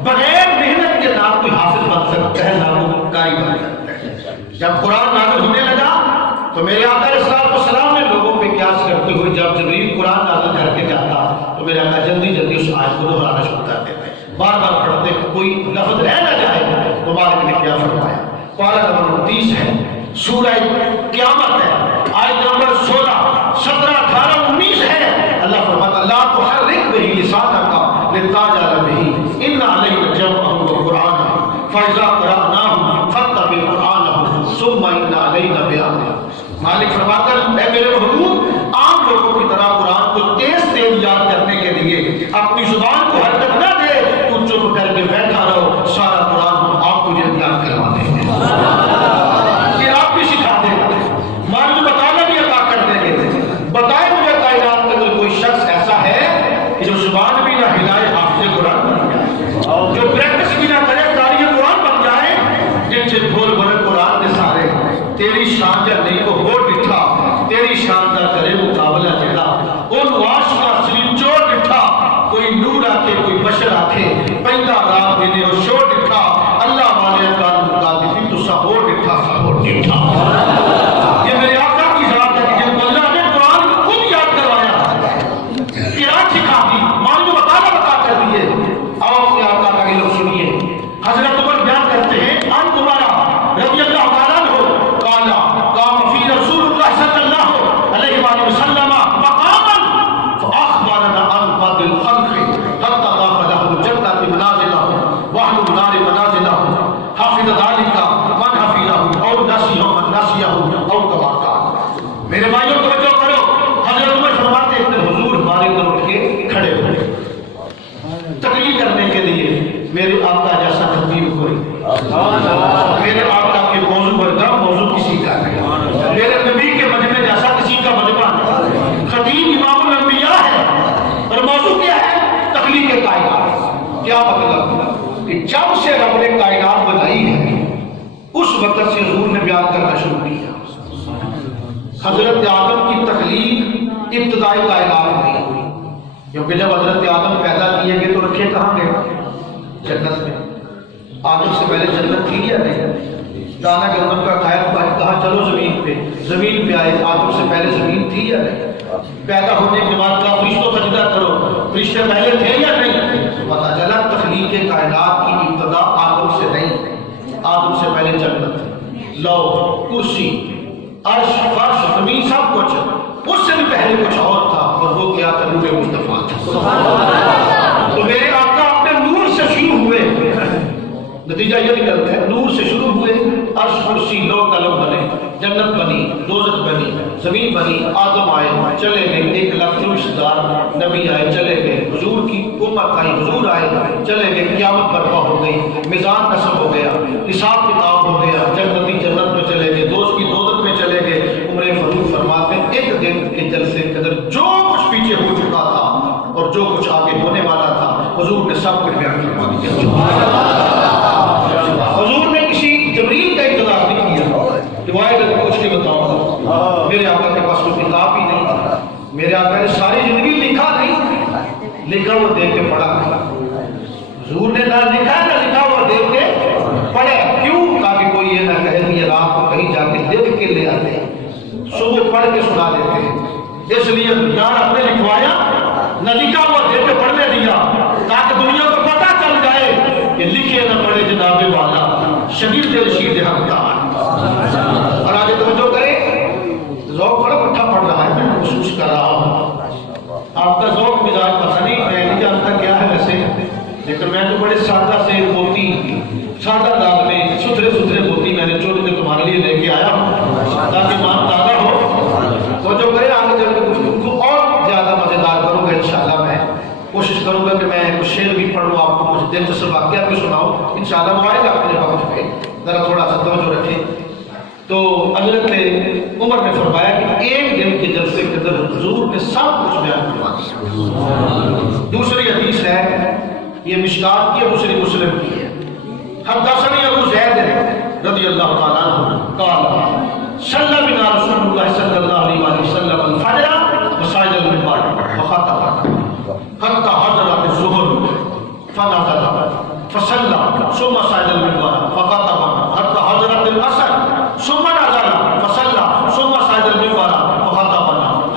بغیر محنت کے نام کوئی حافظ بن سکتا ہے، نام کاری بن سکتا ہے۔ جب قرآن نازل ہونے لگا تو میرے آقا علیہ السلام نے لوگوں پہ قیاس کرتے ہوئے جب جبریل قرآن نازل کر کے جاتا تو میرے آقا جلدی جلدی اس آیت کو دہرانا شروع کر دیتے، بار بار پڑھتے، کوئی لفظ رہ نہ جائے۔ مبارک نے کیا فرمایا؟ پارہ نمبر 30 ہے، سورہ قیامت ہے، آیت نمبر 16، 17، 18، 19 ہے۔ اللہ فرماتا لا تحرک به لسانک لتعجل به ان علینا جمعه وقرآنه فاذا قرأناه فاتبع قرآنه ثم ان علینا بیانہ۔ مالک فرماتا ہے اے میرے محبوب، عام لوگوں کی طرح قرآن کو تیز تیز یاد کرنے کے لیے اپنی زبان کو حرکت نہ دے، تو چپ کر کے بیٹھا رہو، سارا قرآن ہم آپ کو یاد کروا دیں گے، یہ آپ بھی سکھا دیں گے، مالک بتانا بھی عطا کر دیں گے، بتائے مجھے جو شو ڈٹھا اللہ والے کا دیتی تو سہور ڈٹھا سہور ڈٹھا. یہ میرے آقا کی ذات ہے کہ جن کو اللہ نے قرآن کو خود یاد کروایا، قرآن سکھا دی، معنی بتا کر دیے. اور اپنے آقا کا علم سنیے. حضرت عمر بیان کرتے ہیں ان تمہارا رضی اللہ تعالیٰ عنہ قالا قام فی رسول اللہ صلی اللہ علیہ وآلہ وسلم مقاما فأخبرنا عن بعض الخلق حتى ضاق له الجنة منازله وأهل النار منازله حفظ ذلك من حفظه أو نسيه من نسيه أو كما قال. میرے بھائیوں توجہ کرو. حضرت عمر فرماتے ہیں حضور ہمارے اندر اٹھ کے کھڑے ہوئے تقریر کرنے کے لیے. میرے آقا جیسا تقریر کوئی، میرے آقا کے موضوع ورگا موضوع کسی کا نہیں، میرے نبی کے مجمع جیسا کسی کا مجمع نہیں. خطیب امام الانبیاء ہے اور موضوع کیا ہے؟ تخلیق کائنات. کیا مطلب کہ جب سے رب نے کائنات بنائی ہے اس وقت سے حضور نے بیان کرنا شروع کیا. حضرت آدم کی تخلیق ابتدائی کائنات نہیں ہوئی، کیونکہ جب حضرت آدم پیدا کیے گئے تو رکھے کہاں گئے؟ جنت میں. آدم سے پہلے جنت تھی یا نہیں؟ دانا گندم کا کھایا کہا چلو زمین پہ آئے. آدم سے پہلے زمین تھی یا نہیں؟ پیدا ہونے کے بعد کہا فرشتوں کا سجدہ کرو، فرشتے پہلے تھے یا نہیں؟ پتا چلا تخلیق کائنات کی ابتدا آدم سے نہیں، آدم سے پہلے جنت، لو، کرسی، عرش، فرش، زمین، سب کچھ اس سے بھی پہلے کچھ اور تھا اور وہ کیا تھا؟ نور مصطفیٰ. تو میرے آقا اپنے نور سے شروع ہوئے. نتیجہ یہ نکلتا ہے نور سے شروع ہوئے. عرش، کرسی، لو قلم بنے، جنت بنی، دوزخ بنی، زمین بنی، آدم آئے چلے گئے، 1,00,000 دار نبی آئے چلے گئے، حضور کی امت آئی، حضور آئے چلے گئے، قیامت برپا ہو گئی، میزان نصب ہو گیا، حساب کتاب ہو گیا، جنتی جنت میں چلے گئے، دوست کی دوزخ میں چلے گئے. عمر فاروق فرماتے ہیں ایک دن کے جلسے کے اندر جو کچھ پیچھے ہو چکا تھا اور جو کچھ آگے ہونے والا تھا حضور نے سب کچھ بیان کروا دیا. حضور نے کسی جبریل کا انتظار نہیں کیا. روایت میں کچھ نہیں بتاؤں، میرے آقا کے پاس کوئی کتاب ہی نہیں تھا. میرے آقا نے ساری زندگی لکھا نہیں، لکھا وہ دیکھ کے پڑھا. حضور نے نہ لکھا نہ لکھا وہ دیکھ کے پڑھے. کیوں؟ تاکہ کوئی یہ نہ کہے کہ رات کو کہیں جا کے دیکھ کے لے آتے، صبح پڑھ کے سنا دیتے ہیں. اس لیے نہ اپنے لکھوایا نہ لکھا ہوا دیکھ کے پڑھنے دیا تاکہ دنیا کو پتہ چل جائے کہ لکھے نہ پڑھے جناب والا شبیر رشید حقدار. اور آگے توجہ کریں، ذوق بڑا مٹھا پڑ رہا ہے، میں محسوس کر رہا ہوں. آپ کا ذوق مزاج پسند نہیں، میں نہیں جانتا کیا ہے ویسے، لیکن میں تو بڑے سادہ سے موتی، سادہ داغ میں ستھرے موتی میں نے چوٹ کے تمہارے لیے لے کے آیا ہوں تاکہ مان تازہ ہو. توجہ کریں، آگے چل کے گفتگو کو اور زیادہ مزیدار کروں گا انشاءاللہ. میں کوشش کروں گا کہ میں کچھ شعر بھی پڑھوں، آپ کو کچھ دلچسپ واقعات بھی سناؤں انشاءاللہ. موبائل اپنے وقت پہ ذرا تھوڑا سا توجہ رکھیں. تو حضرت عمر نے فرمایا کہ ایک دن کے جلسے کے اندر حضور نے سب کچھ بیان کروا دیا. دوسری حدیث ہے، یہ مشکات کی ہے، دوسری مسلم کی ہے. حدثنی ابو زید رضی اللہ تعالیٰ عنہ قال صلی بنا رسول اللہ صلی اللہ علیہ وآلہ وسلم الفجر وصعد المنبر وخطب حتى حضرت الظهر فنزل فصلى ثم صعد المنبر فخطب حتى حضرت العصر ثم نزل فصلى ثم صعد المنبر وخطب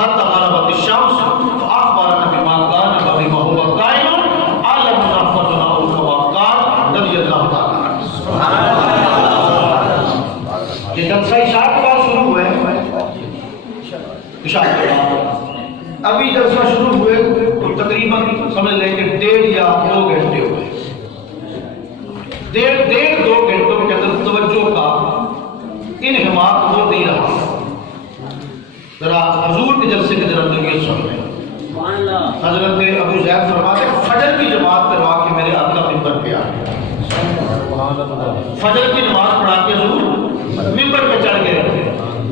حتى غربت الشمس فأخبرنا بما كان وبما هو قائم على منافقنا أو كما قال رضي الله تعالى عنه. سبحان اللہ. یہ جلسہ عشاء کے بعد شروع ہوا ہے، عشاء کے بعد ابھی جلسہ شروع ہوئے تو تقریباً سمجھ لیں کہ 1.5 یا 2 گھنٹے ہوئے. 1.5-2 گھنٹوں کے اندر توجہ کا انہماک ہو نہیں رہا. ذرا حضور کے جلسے کے اندر یہ سن رہے ہیں. حضرت ابو زید فرماتے ہیں فجر کی جماعت کروا کے میرے آقا منبر پہ آئے. فجر کی نماز پڑھا کے حضور منبر پہ چڑھ گئے.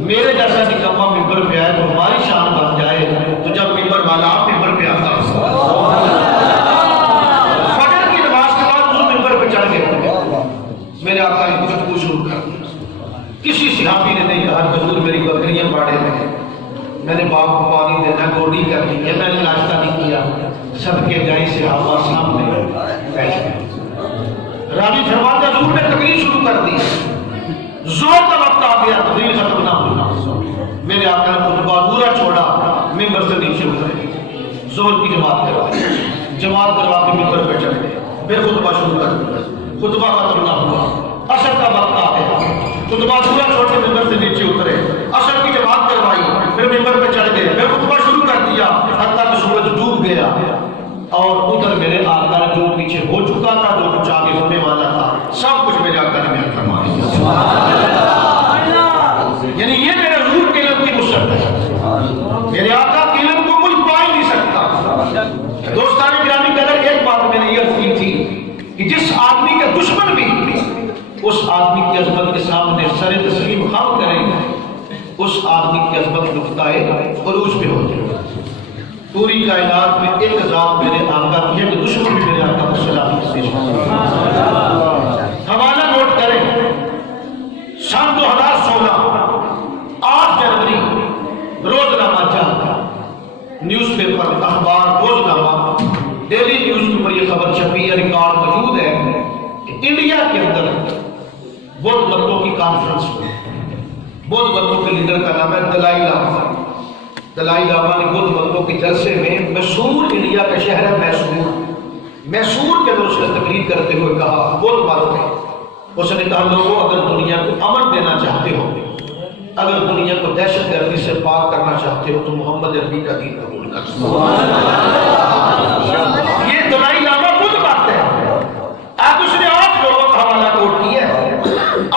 میرے جیسا نکما منبر پہ آئے تو ہماری شان بن جائے تو جب منبر والا آپ منبر پہ آتا فجر کی نماز کے بعد حضور منبر پہ چڑھ گئے. میرے آقا نے گفتگو شروع کر دی. کسی صحابی نے نہیں کہا کہ حضور میری بکریاں باڑے میں، میں نے باپ کو پانی دینا گوڑی کرنی ہے، میں نے ناشتہ نہیں کیا. صدقے جائیں صحابہ سامنے بیٹھ گئے. دی. زور کا وقت آ گیا, تقریر ختم نہ ہونا. میرے آقا نے خطبہ پورا چھوڑا, ممبر سے نیچے اترے, زور کی جماعت کروائی, جماعت کروا کے ممبر پہ چڑھ گئے, پھر خطبہ شروع کر دیا. خطبہ ختم نہ ہوا, عصر کا وقت آ گیا, خطبہ پورا چھوڑ کے ممبر سے نیچے اترے, عصر کی جماعت کروائی, پھر ممبر پہ چڑھ گئے, پھر خطبہ شروع کر دیا حتیٰ کہ سورج ڈوب گیا. اور ادھر میرے آقا جو پیچھے ہو چکا تھا, جو کچھ آگے ہونے والا تھا, سب کچھ میرے آقا نے بیان فرما دیا. یعنی یہ میرے حضور کے علم کی وسعت ہے. میرے آقا کے علم کو کوئی پا ہی نہیں سکتا. دوستان گرامی قدر, ایک بات میں نے یہ عرض کی تھی کہ جس آدمی کے دشمن بھی اس آدمی کی عظمت کے سامنے سر تسلیم خم کریں گے, اس آدمی کی عظمت نقطۂ عروج پہ ہوتی ہے. پوری کائنات میں ایک ذات میرے آقا کی ہے کہ دشمن بھی میرے آقا کو سلام پیش کرتا ہے. حوالہ نوٹ کریں, سن 2016 8 جنوری, روزنامہ جات, نیوز پیپر, اخبار, روزنامہ ڈیلی نیوز کے اوپر یہ خبر چھپی ہے, ریکارڈ موجود ہے کہ انڈیا کے اندر بدھ متوں کی کانفرنس ہوئی. بدھ متوں کے لیڈر کا نام ہے دلائی لاما. دلائی لاما نے بدھ متوں کے جلسے میں میسور, انڈیا کا شہر ہے میسور, میسور کے اندر اس نے تقریر کرتے ہوئے کہا, بدھ مت میں اس نے کہا, لوگوں اگر دنیا کو امن دینا چاہتے ہو, اگر دنیا کو دہشت گردی سے پاک کرنا چاہتے ہو, تو محمد عربی کا دین قبول کرو. یہ دلائی لاما بدھ مت ہے. اب اس نے 8 لوگوں کا حوالہ کوٹ کیا ہے,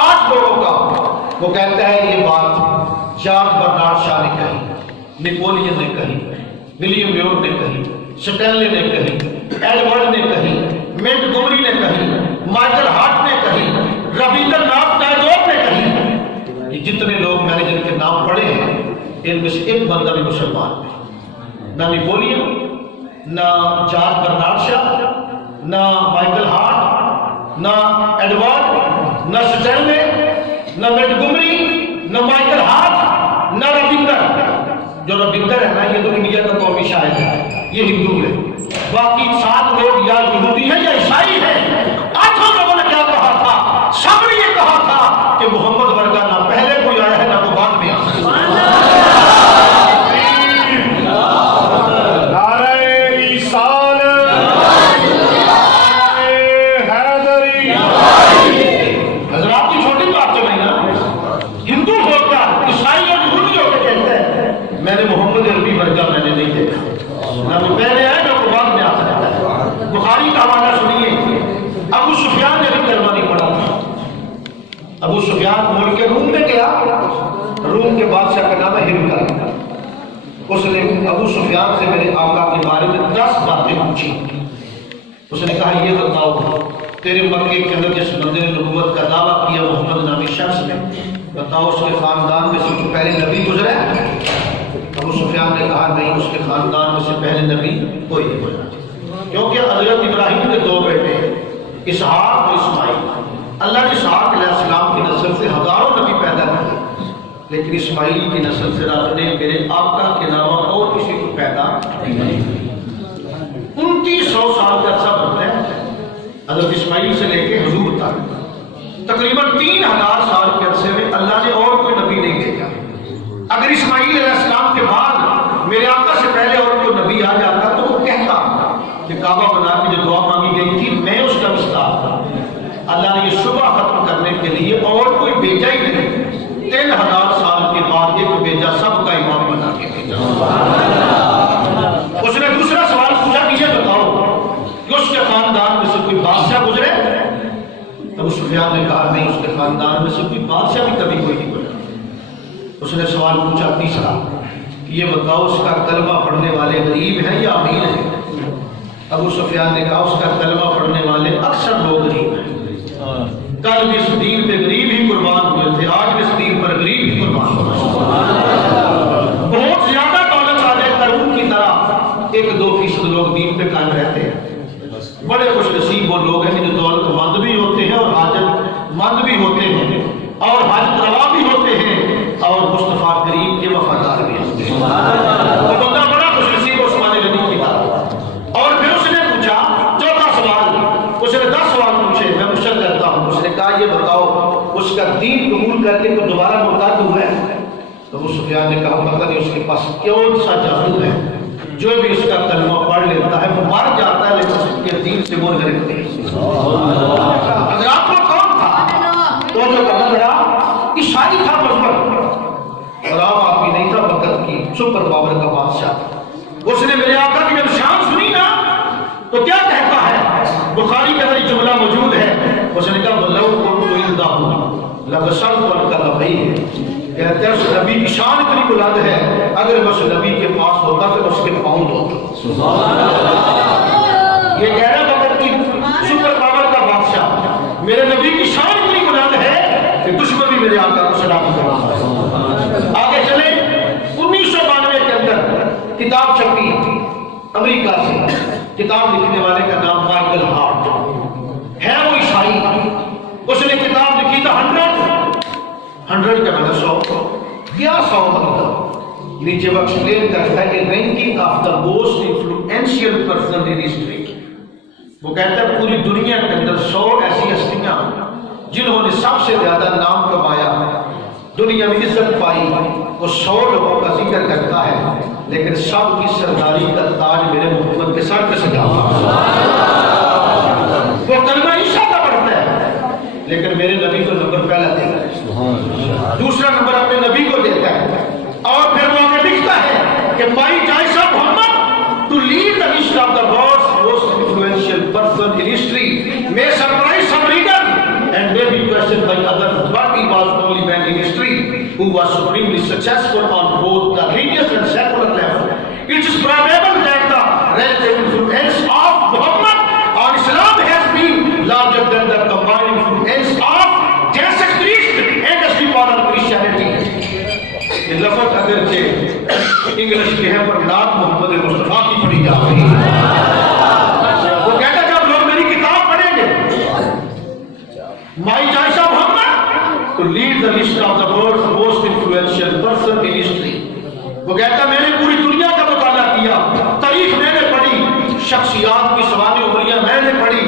8 لوگوں کا. وہ کہتا ہے یہ بات جارج برنارڈ شاہ نے کہی, نیپولین نے کہی, ولیم یورک نے کہی, سٹینلے نے کہی, ایڈورڈ نے کہی, مینٹگومری نے کہی, مائیکل ہارٹ نے کہی, رابندر ناتھ ٹیگور نے کہی. یہ جتنے لوگ میں نے جن کے نام پڑھے ہیں, ان میں سے ایک بندہ بھی مسلمان نہیں. نہ نیپولین, نہ جارج برنارڈ شاہ, نہ مائیکل ہارٹ, نہ ایڈورڈ, نہ سٹینلے, نہ مینٹگومری, نہ مائیکل ہارٹ, نہ رابندر. جو رابندر ہے نا, یہ تو انڈیا کا قومی شاعر ہے, یہ ہندو ہے. باقی 7 لوگ یا یہودی ہیں یا عیسائی ہیں. 8 لوگوں نے کیا کہا تھا؟ سب نے یہ کہا تھا کہ محمد ورگا نہ پہلے کوئی آیا ہے نہ کوئی بعد میں آیا. حضرات کی چھوٹی بات تو نہیں نا, ہندو ہو کر عیسائی اور یہودی ہو کے کہتے ہیں میں نے محمد عربی ورگا میں نے نہیں دیکھا, نہ وہ پہلے آئے نہ وہ بعد میں آ سکتا ہے. بخاری کا حوالہ سنیے, ابو سفیان نے بھی کلمہ نہیں پڑھا تھا. ابو سفیان ملک روم میں گیا, روم کے بادشاہ کا نام ہے ہرقل. اس نے ابو سفیان سے میرے آقا کے بارے میں 10 باتیں پوچھی. اس نے کہا یہ بتاؤ تیرے مکے کے اندر جس بندے نے نبوت کا دعویٰ کیا محمد نامی شخص نے, بتاؤ اس کے خاندان میں سے جو پہلے نبی گزرا ہے؟ ابو سفیان نے کہا نہیں, اس کے خاندان میں سے پہلے نبی کوئی نہیں گزرا, کیونکہ حضرت ابراہیم کے 2 بیٹے اسحاق اور اسماعیل. اللہ نے اسحاق علیہ السلام کی نسل سے ہزاروں نبی پیدا کیے, لیکن اسماعیل کی نسل سے رب نے میرے آقا کے علاوہ اور کسی کو پیدا نہیں. 2900 سال کا عرصہ بنتا ہے حضرت اسماعیل سے لے کے حضور تک, تقریباً 3000 سال کے عرصے میں اللہ نے اور کوئی نبی نہیں بھیجا. اگر اسماعیل علیہ السلام کے بعد میرے آقا سے پہلے اور کوئی نبی آ جاتا تو وہ کہتا کہ کعبہ بنا کے جو دعا مانگی گئی تھی میں اس کا مستحق تھا. اللہ نے یہ شبہ ختم کرنے کے لیے اور کوئی بھیجا ہی نہیں. 3000 سال کے بعد ایک بھیجا, سب کا امام بنا کے بھیجا. اس نے دوسرا سوال پوچھا کہ یہ بتاؤ کہ اس کے خاندان میں سے کوئی بادشاہ گزرے؟ ابو سفیان نے کہا نہیں, اس کے خاندان میں سے کوئی بادشاہ بھی کبھی کوئی نہیں گزرا. اس نے سوال پوچھا تیسرا, یہ بتاؤ اس کا کلمہ پڑھنے والے غریب ہیں یا امیر ہیں؟ ابو سفیان نے کہا اس کا کلمہ پڑھنے والے اکثر لوگ غریب ہیں. کل بھی اس دین پہ غریب ہی قربان ہوئے تھے, آج بھی اس دین پر غریب ہی قربان ہوئے. بہت زیادہ دولت آ جائے قارون کی طرح 1-2% لوگ دین پہ قائم رہتے ہیں. بڑے خوش نصیب وہ لوگ ہیں جو دولت مند بھی ہوتے ہیں اور حاجت مند بھی ہوتے ہیں اور حاجت روا بھی ہوتے ہیں اور مصطفیٰ کریم کے وفادار بھی ہوتے ہیں. تو بندہ بڑا خوش نصیب عثمان غنی کی بات. اور پھر اس نے پوچھا چوتھا سوال, اس نے 10 سوال پوچھے, میں مشکل کرتا ہوں. اس نے کہا یہ بتاؤ اس کا دین قبول کر کے تو دوبارہ مرتد ہوا ہے؟ تو ابو سفیان نے کہا پتہ نہیں اس کے پاس کون سا جادو ہے، جو بھی اس کا کلمہ پڑھ لیتا ہے وہ مر جاتا ہے لیکن اس کے دین سے وہ نہیں رکھتے۔ حضرات کو کون تھا؟ تو جو کرنا لڑا عیسائی تھا مذہب، اور عام آدمی نہیں تھا، برکت کی سپر پاور کا بادشاہ۔ اس نے میرے آقا کی جب شان سنی نا تو کیا کہتا ہے؟ بخاری کے اندر جملہ موجود ہے، اس نے کہا لو کنت عندہ لبصرت الکلبین، کہتے ہیں اس نبی کی شان اتنی بلند ہے، اگر میں اس نبی کے پاس ہوتا تو اس کے پاؤں دھوتا۔ یہ کہہ رہا وقت کی سپر پاور کا بادشاہ، میرے نبی کی شان اتنی بلند ہے کہ دشمن بھی میرے آقا کو سلام کرتا۔ آگے چلیں، 1992 کے اندر کتاب چھپی امریکہ سے، کتاب لکھنے والے کا نام مائیکل ہارٹ ہے، وہ عیسائی۔ اس نے کتاب لکھی تھا 100 کا مطلب 100، کیا 100 مطلب؟ نیچے وہ ایکسپلین کرتا ہے کہ ranking of the most influential person in history. وہ کہتا ہے پوری دنیا کے اندر 100 ایسی ہستیاں جنہوں نے سب سے زیادہ نام کمایا، دنیا میں عزت پائی، وہ 100 لوگوں کا ذکر کرتا ہے، لیکن سب کی سرداری کا تاج میرے محمد کے سر پہ سجا ہوا۔ وہ کلمہ عیسیٰ کا پڑھتا ہے، لیکن میرے نبی کو نمبر پہلا دیتا ہے، دوسرا نمبر اپنے نبی کو دیتا ہے، اور پھر وہ آگے لکھتا ہے کہ my choice of Muhammad to lead the list of the world's most influential person in history may surprise some reader and may be questioned by others, but he was the only man in history who was supremely successful on both the religious and secular level. It is probable that the relative influence of Muhammad on Islam has been larger than the combined influence of Jesus Christ and the Christian Christianity. یہ لفظ اگرچہ English کے ہیں پر نعت محمد مصطفیٰ کی پڑھی جا رہی ہے۔ وہ کہتا جب لوگ میری کتاب پڑھیں گے my choice of Muhammad to lead the list of the world's most influential person in history, وہ کہتا میں نے پوری دنیا کا مطالعہ کیا، تاریخ میں نے پڑھی، شخصیات کی سوانح عمریہ میں نے پڑھی،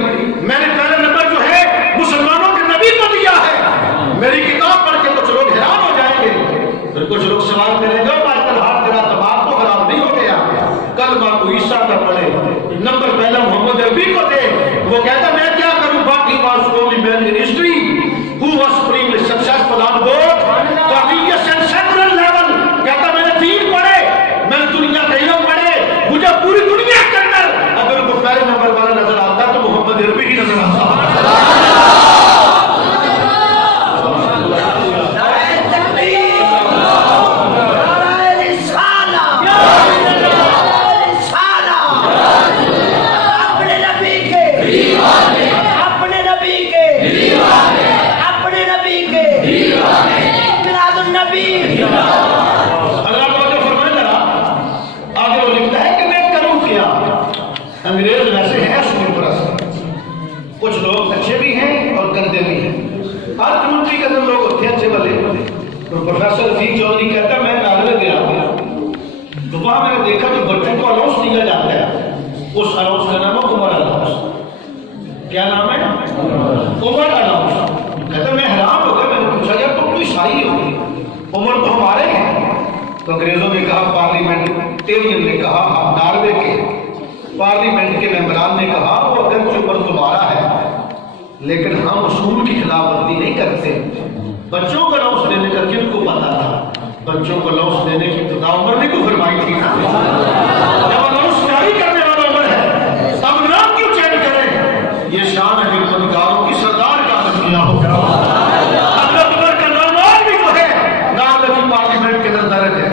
میں نے پہلا نمبر جو ہے مسلمانوں کے نبی کو دیا ہے۔ میری کتاب پڑھ کے کچھ لوگ حیران ہو جائیں گے، پھر کچھ لوگ سوال کریں گے مائیکل ہارٹ تیرا دماغ تو خراب نہیں ہو گیا؟ کلمہ تو عیسیٰ کا پڑھے، نمبر پہلا محمد عربی کو دے۔ وہ کہتا میں کیا کروں؟ باقی was only man in history who was supremely successful on both the religious and secular level۔ کہتا میں نے دین پڑھے، میں نے دنیا کا علم پڑھے، مجھے پوری دنیا کے اندر اگر کوئی پہلے نمبر والا نظر آتا تو محمد عربی ہی نظر آتا۔ انگریز ویسے ہیں سپر پرست، کچھ لوگ اچھے بھی ہیں اور گندے بھی ہیں، ہر کمیونٹی کے اندر لوگ ہوتے ہیں اچھے والے۔ پروفیسر رفیق چودھری کہتا ہے میں ناروے گیا تو وہاں میں نے دیکھا جو بچوں کو الاؤنس دیا جاتا ہے، اس الاؤنس کا نام ہے عمر الاؤنس۔ کیا نام ہے؟ عمر الاؤنس۔ کہتا میں حیران ہو گیا، میں نے پوچھا یار تم تو عیسائی ہو، عمر تو ہمارے ہیں۔ تو انگریزوں نے کہا، پارلیمنٹیرین نے کہا، ناروے کے پارلیمنٹ کے ممبران نے کہا وہ اگر عمر تمہارا ہے لیکن ہم اصول کی خلاف ورزی نہیں کرتے۔ بچوں کو الاؤنس دینے کا کن کو پتا تھا؟ بچوں کو الاؤنس دینے کی ابتدا عمر نے کو فرمائی تھی نا۔ جب الاؤنس جاری کرنے والا عمر ہے تب نام کیوں چینج کریں؟ یہ شان ہے خودکاروں کی سردار کا نتیجہ ہوگا۔ حضرت عمر کا نام اور بھی تو ہے، نام لکھی پارلیمنٹ کے اندر درج ہے۔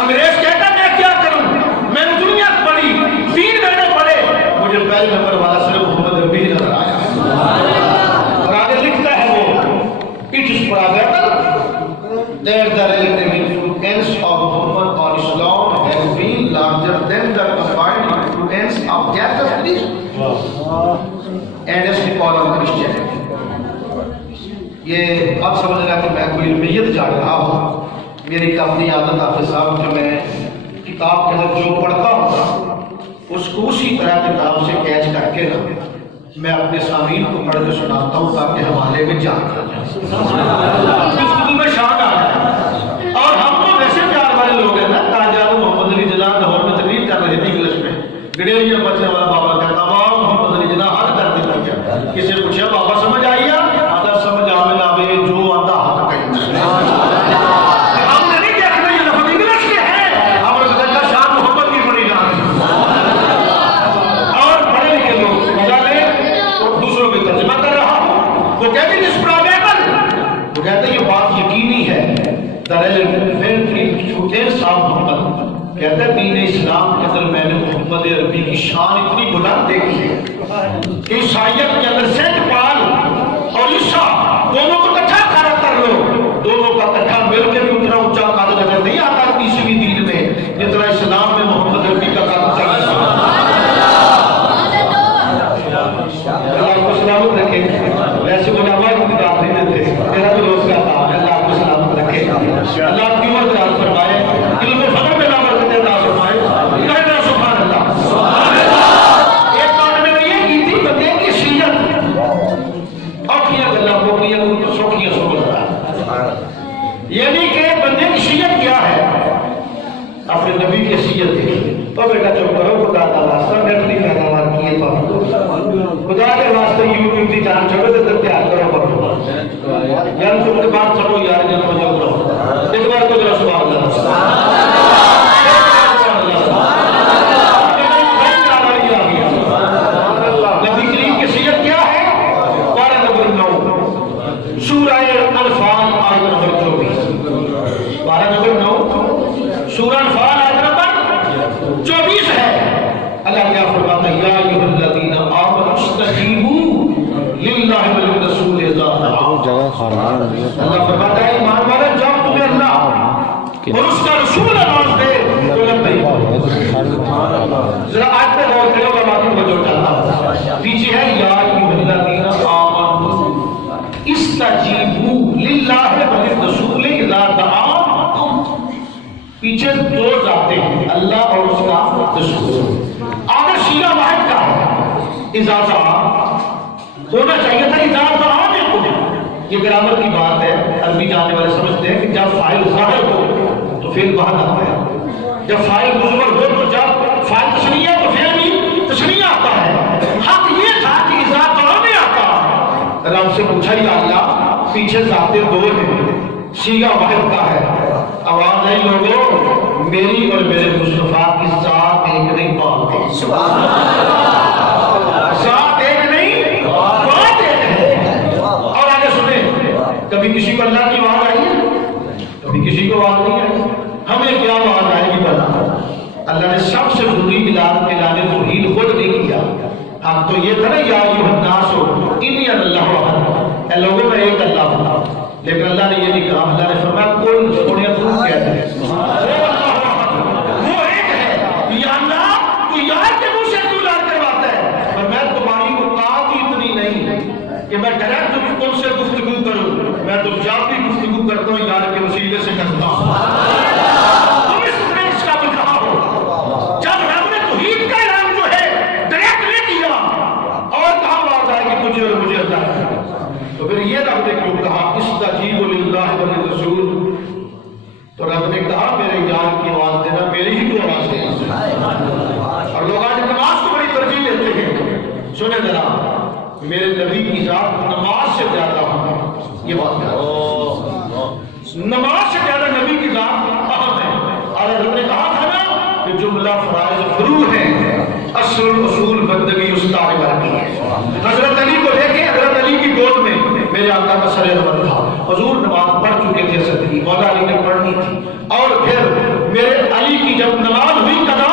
انگریز کہتا میں کیا کروں؟ میں نے دنیا پڑھی، 3 مہینے پڑھے، مجھے پہلے نمبر والا صرف محمد عربی نظر آیا۔ اور آگے لکھتا ہے وہ it is probable that the relative influence of Muhammad on Islam has been larger than the combined influence of Jesus Christ and his followers of Christianity۔ یہ اب سمجھ رہا کہ میں کوئی علمیت جا رہا ہوں، میری اپنی عادت حافظ صاحب کہ میں کتاب کے اندر جو پڑھتا ہوں اس کو اسی طرح کتاب سے کیچ کر کے میں اپنے سامعین کو پڑھ کے سناتا ہوں تاکہ حوالے میں جان آ جائے، گفتگو میں شان آ جائے۔ اور ہم تو ویسے پیار والے لوگ ہیں نا، تاجر محمد علی جناح لاہور میں تقریر کر رہے تھے انگلش میں، گڈیریاں بچنے والا بابا کہتا عوام محمد علی جناح حق کر دیتا کیا؟ کسی نے پوچھا بابا سمجھ آئی آدھا سمجھ آوے نہ آوے جو آتا حق کہیں کہتا ہے دین اسلام کے اندر میں نے محمد عربی کی شان اتنی بلند دیکھی ہے کہ عیسائیت کے اندر سینٹ پال اور عیسیٰ دونوں کو اکٹھا کھڑا کر لو، دونوں کا اکٹھا مل کے بھی اتنا اونچا قد نظر نہیں آتا تیسویں دین میں جتنا اسلام میں محمد عربی کا قد چاہیے۔ اللہ کو سلامت رکھے، ویسے علماء کی کتاب نہیں دیتے، میرا تو روز کا کام ہے، اللہ کو سلامت رکھے، اللہ آپ کی عمر دراز فرمائے، علم و فضل میں نام رکھتے اللہ فرمائے، کہنا سبحان اللہ۔ ایک بات میں نے یہ کی تھی بندے کی شیعت اوکھیاں گلا بوکیاں کو سوکھیاں سمجھ رہا ہے، یعنی کہ بندے کی شیعت کیا ہے؟ اپنے نبی کی شیعت دیکھیے۔ تو بیٹا چپ کرو، خدا کا واسطہ نیٹ نہیں پیداوار کیے تو خدا کے واسطے یوٹیوب کی جان چھوڑو تو تیار کرو کرو یار تم کے بات چھوڑو یار جن کو جو کرو ایک بار کو ذرا سبحان اللہ۔ نبی کریم کی سیرت کیا ہے؟ پارہ نمبر 9 سورہ انفال آیت نمبر 24، پارہ نمبر 9 سورہ انفال آیت نمبر 24 ہے۔ اللہ کیا فرماتا ہے؟ یا ایھا الذین آمنوا استجیبوا للہ وللرسول اذا دعاکم۔ اللہ فرماتا ہے ایمان والو جب تمہیں اللہ اور اس کا رسول آواز دے تو لبیک۔ ذرا آیت پہ غور کرو، علماء کو جو چاہتا پیچھے ہے یا ایھا الذین آمنوا استجیبوا للہ وللرسول اذا دعاکم۔ پیچھے دو ذاتیں ہیں، اللہ اور اس کا رسول۔ آگے سیرہ واحد کا ہے، اضافہ ہونا چاہیے تھا اضافہ آنے کو۔ یہ گرامر کی بات ہے، عربی جاننے والے سمجھتے ہیں کہ جب فاعل ظاہر ہو تو فعل بعد آتا ہے، جب فاعل مضمر ہو تو جب فاعل تثنیہ تو فعل بھی تثنیہ آتا ہے۔ حق یہ تھا کہ اضافہ آنے آتا۔ رب سے پوچھا یا اللہ پیچھے ذاتیں دو ہیں، سیرہ واحد کا ہے، آواز ہے لوگوں میری اور میرے مصطفیٰ کی ذات ایک نہیں بات ہے، ذات ایک نہیں بات ایک ہے۔ اور آگے سنیں، کبھی کسی کو اللہ کی آواز آئی ہے؟ کبھی کسی کو آواز نہیں آئی؟ ہمیں کیا آواز آئے گی پتا؟ اللہ نے سب سے ضروری علاج کے لانے توحید خود نہیں کیا۔ اب تو یہ تھا نا یا ایھا الناس انی انا اللہ احد، اے لوگوں میں ایک اللہ ہوں، لیکن اللہ نے یہ نہیں کہا، اللہ نے فرمایا کل سونے تو کہتے ہیں وہ ایک ہے، یا اللہ تو یار کے منہ سے کیوں لاد کرواتا ہے؟ اور میں تمہاری اوقات ہی اتنی نہیں کہ میں ڈائریکٹ تم سے گفتگو کروں، میں تو جاتی گفتگو کرتا ہوں یار کے وسیلے سے کرتا ہوں۔ تم اس کا بکھا ہو جب رب نے توحید کا اعلان جو ہے ڈائریکٹ نہیں کیا اور کہاں بات آئے کہ تجھے اور مجھے اللہ ہے، تو پھر یہ رب نے کیوں کہا استجیبوا للہ وللرسول؟ تو رب نے کہا میرے یار کی آواز دینا میری ہی تو آواز دینا۔ اور لوگ آج نماز کو بڑی ترجیح دیتے ہیں، سنیں ذرا میرے نبی کی ذات نماز سے زیادہ ہے، یہ بات ہے، نماز سے زیادہ نبی کی ذات اہم ہے۔ اور رب نے کہا تھا نا کہ جملہ فرائض فروع ہیں، اصل اصول بندگی استاد ورکی ہے۔ حضرت علی کو دیکھیں، حضرت علی کی گود میں میرے آقا کا سر نور تھا، حضور نماز پڑھ چکے تھے صدقی، مولا علی نے پڑھنی تھی، اور پھر میرے علی کی جب نماز ہوئی قضا،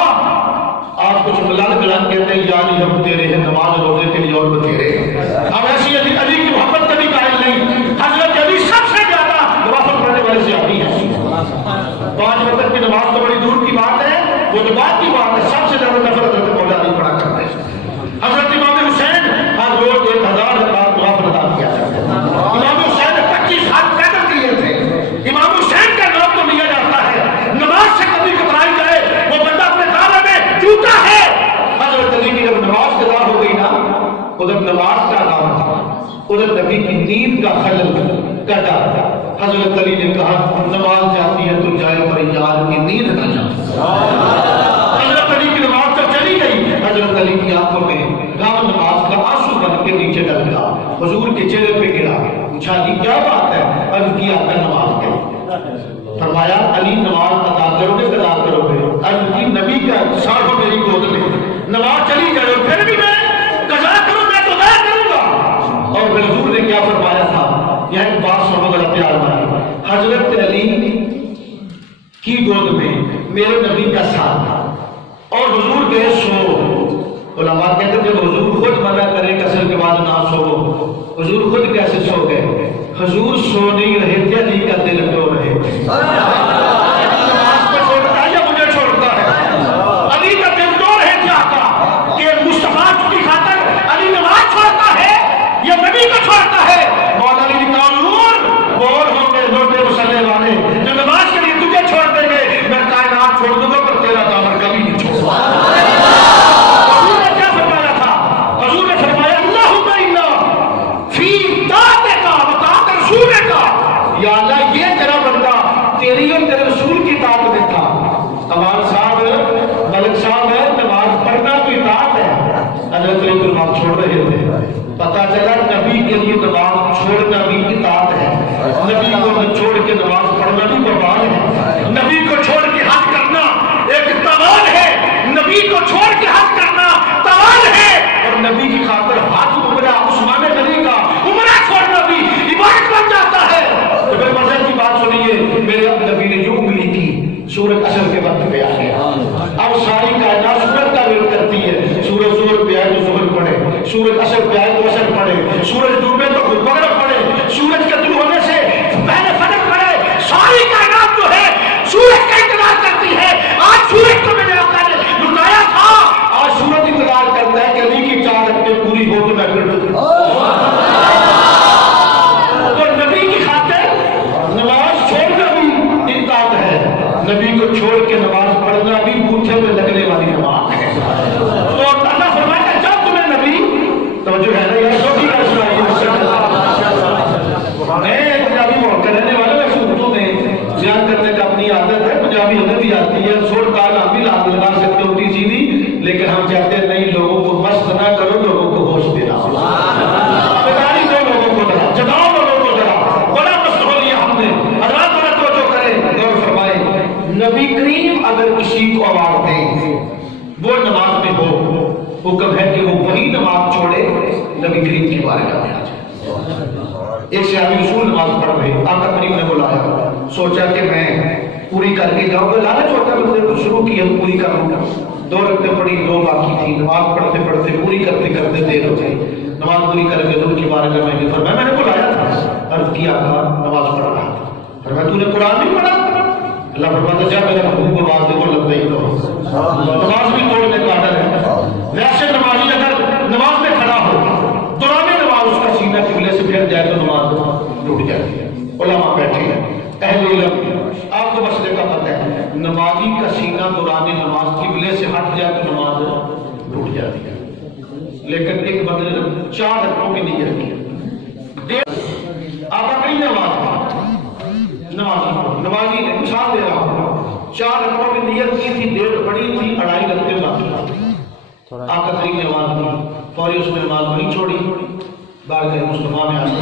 آپ کچھ ملال کلام کہتے ہیں یا علی ہم تیرے ہیں نماز روزے کے لیے اور بتیرے ہیں۔ اب ایسی علی کی محبت کبھی قائل نہیں، حضرت علی سب سے زیادہ نوافل پڑھنے والے سے آتی ہیں۔ 5 وقت کی نماز تو بڑی دور کی بات ہے، وہ تو بات کی بات ہے، سب سے زیادہ نفل حضرت مولا علی پڑھا کرتے ہیں۔ حضرت امام حسین ہر روز 1000 رکعت نبی کی نیند کا خلل کٹا۔ حضرت علی نے کہا نماز جاتی ہے تو جائے پر یار کی نیند نہ جائے۔ حضرت علی کی نماز تو چلی گئی، حضرت علی کی آنکھوں میں غم نماز کا آنسو بن کے نیچے ڈل گیا، حضور کے چہرے پہ گرا۔ پوچھا جی کیا بات ہے؟ عرض کیا کہ نماز گئی۔ فرمایا علی نماز ادا کرو گے ادا کرو گے؟ عرض کی نبی کا ساتھ ہو میری گود میں، نماز چلی جائے اور پھر بھی میں قضا کروں میں تو ادا کروں گا۔ اور پھر حضور نے کیا فرمایا تھا؟ یہ ایک بات سنو بڑا پیار بھائی، حضرت علی کی گود میں میرے نبی کا ساتھ تھا اور حضور گئے سو۔ علماء کہتے ہیں جب حضور خود منع کرے کسر کے بعد نہ سو، حضور خود کیسے سو گئے؟ حضور سو نہیں رہے تھے، علی کا دل ٹو رہے تھے۔ نماز کو چھوڑتا ہے یا مجھے چھوڑتا ہے؟ علی کا دل ٹو رہے تھے آقا کہ مصطفیٰ کی خاطر علی نماز چھوڑتا ہے یا نبی کو چھوڑتا ہے؟ مولا علی نے کہا نور بور ہوں گے لوٹے مسلے والے جو نماز کے لیے تجھے چھوڑ دیں گے، میں کائنات چھوڑ دوں گا پر تیرا دامن کبھی نہیں چھوڑوں گا۔ یا اللہ یہ تیرا بندہ تیری اور تیرے رسول کی اطاعت میں تھا۔ امان صاحب ملک صاحب ہے، نماز پڑھنا تو اطاعت ہے، حضرت علی نماز چھوڑ رہے تھے۔ پتا چلا نبی کے لیے نماز چھوڑنا بھی اطاعت ہے، نبی کو چھوڑ کے نماز پڑھنا بھی وبال ہے، نبی کو چھوڑ کے حج کرنا ایک توان ہے، نبی کو چھوڑ کے حج کرنا توان ہے، اور نبی کی خاطر حج عمرہ عثمان غنی کا عمرہ چھوڑنا بھی عبادت بن جاتا ہے۔ تو پھر مزے کی بات سنیے، میرے نبی نے جو انگلی کی سورج اثر کے وقت پہ آ گیا۔ اب ساری کائنات سورج کا ویٹ کرتی ہے، سورج زہر پہ آئے تو زہر پڑے، سورج اثر پہ آئے تو اثر پڑے، سورج ڈوبے تو مغرب پڑے، سورج کے طلوع ہونے سے پہلے فجر پڑے۔ ساری کائنات جو ہے سورج کا انتظار کرتی ہے۔ آج سورج کو میرے آقا نے لٹایا تھا، آج سورج انتظار کرتا ہے کہ علی کی 4 رکعتیں پوری ہو تو میں پھر نبی کو چھوڑ کے نماز پڑھنا بھی بوٹھے میں لگنے والی نماز ہے۔ تو اللہ فرماتا ہے جب تمہیں نبی توجہ ہے نا، یار سوچی کا سنائیے میں پنجابی ملک کا رہنے والا، میں اردو میں بیان کرنے کا اپنی عادت ہے، پنجابی ہمیں بھی آتی ہے، سوڑ تال ہم بھی لگا سکتے ہوتی سیدھی، لیکن ہم چاہتے ہیں نہیں لوگوں کو مست نہ کرو، لوگوں کو ہوش دینا، بیداری دو لوگوں کو ذرا، جگاؤ لوگوں کو ذرا، بڑا مست ہو لیا ہم نے۔ حضرات بڑا توجہ کریں، غور فرمائیں، نبی کریم اگر کسی کو آواز دیں وہ نماز میں ہو، حکم ہے کہ وہ وہی نماز چھوڑے نبی کریم کی بارگاہ میں آ جائے۔ ایک صحابی رسول نماز پڑھ رہے، آقا کریم نے بلایا، سوچا کہ میں پوری کر کے جاؤں گا، لالچ ہوتا ہے بندے کو، شروع کی ہم پوری کروں گا، 2 رکعتیں پڑھی 2 باقی تھی، نماز پڑھتے پڑھتے پوری کرتے کرتے دیر ہو گئی، نماز پوری کر کے ان کی بارگاہ میں فرمایا میں نے بلایا تھا، عرض کیا آقا نماز پڑھ رہا تھا، فرمایا تو نے قرآن نہیں پڑھا؟ اللہ فرماتا ہے جب میرا محبوب کو بات دیکھو لگ گئی تو نماز بھی توڑنے کا آڈر ہے۔ ویسے نمازی اگر نماز میں کھڑا ہو دوران نماز اس کا سینہ قبلے سے پھر جائے تو نماز ٹوٹ جاتی ہے۔ علماء بیٹھے ہیں، اہل علم، آپ کو مسئلے کا پتہ ہے، نمازی کا سینہ دوران نماز قبلے سے ہٹ جائے تو نماز ٹوٹ جاتی ہے، لیکن ایک بندے نے 4 رکعتوں کی نیت کی، آپ اپنی نمازی نے مثال دے رہا ہوں، 4 رکعتوں کی نیت کی تھی، دیر پڑی تھی، 2.5 رکعتیں باقی، آقا کریم نے آواز دی، فوری اس نے نماز نہیں چھوڑی، بارگاہ مصطفیٰ میں آتے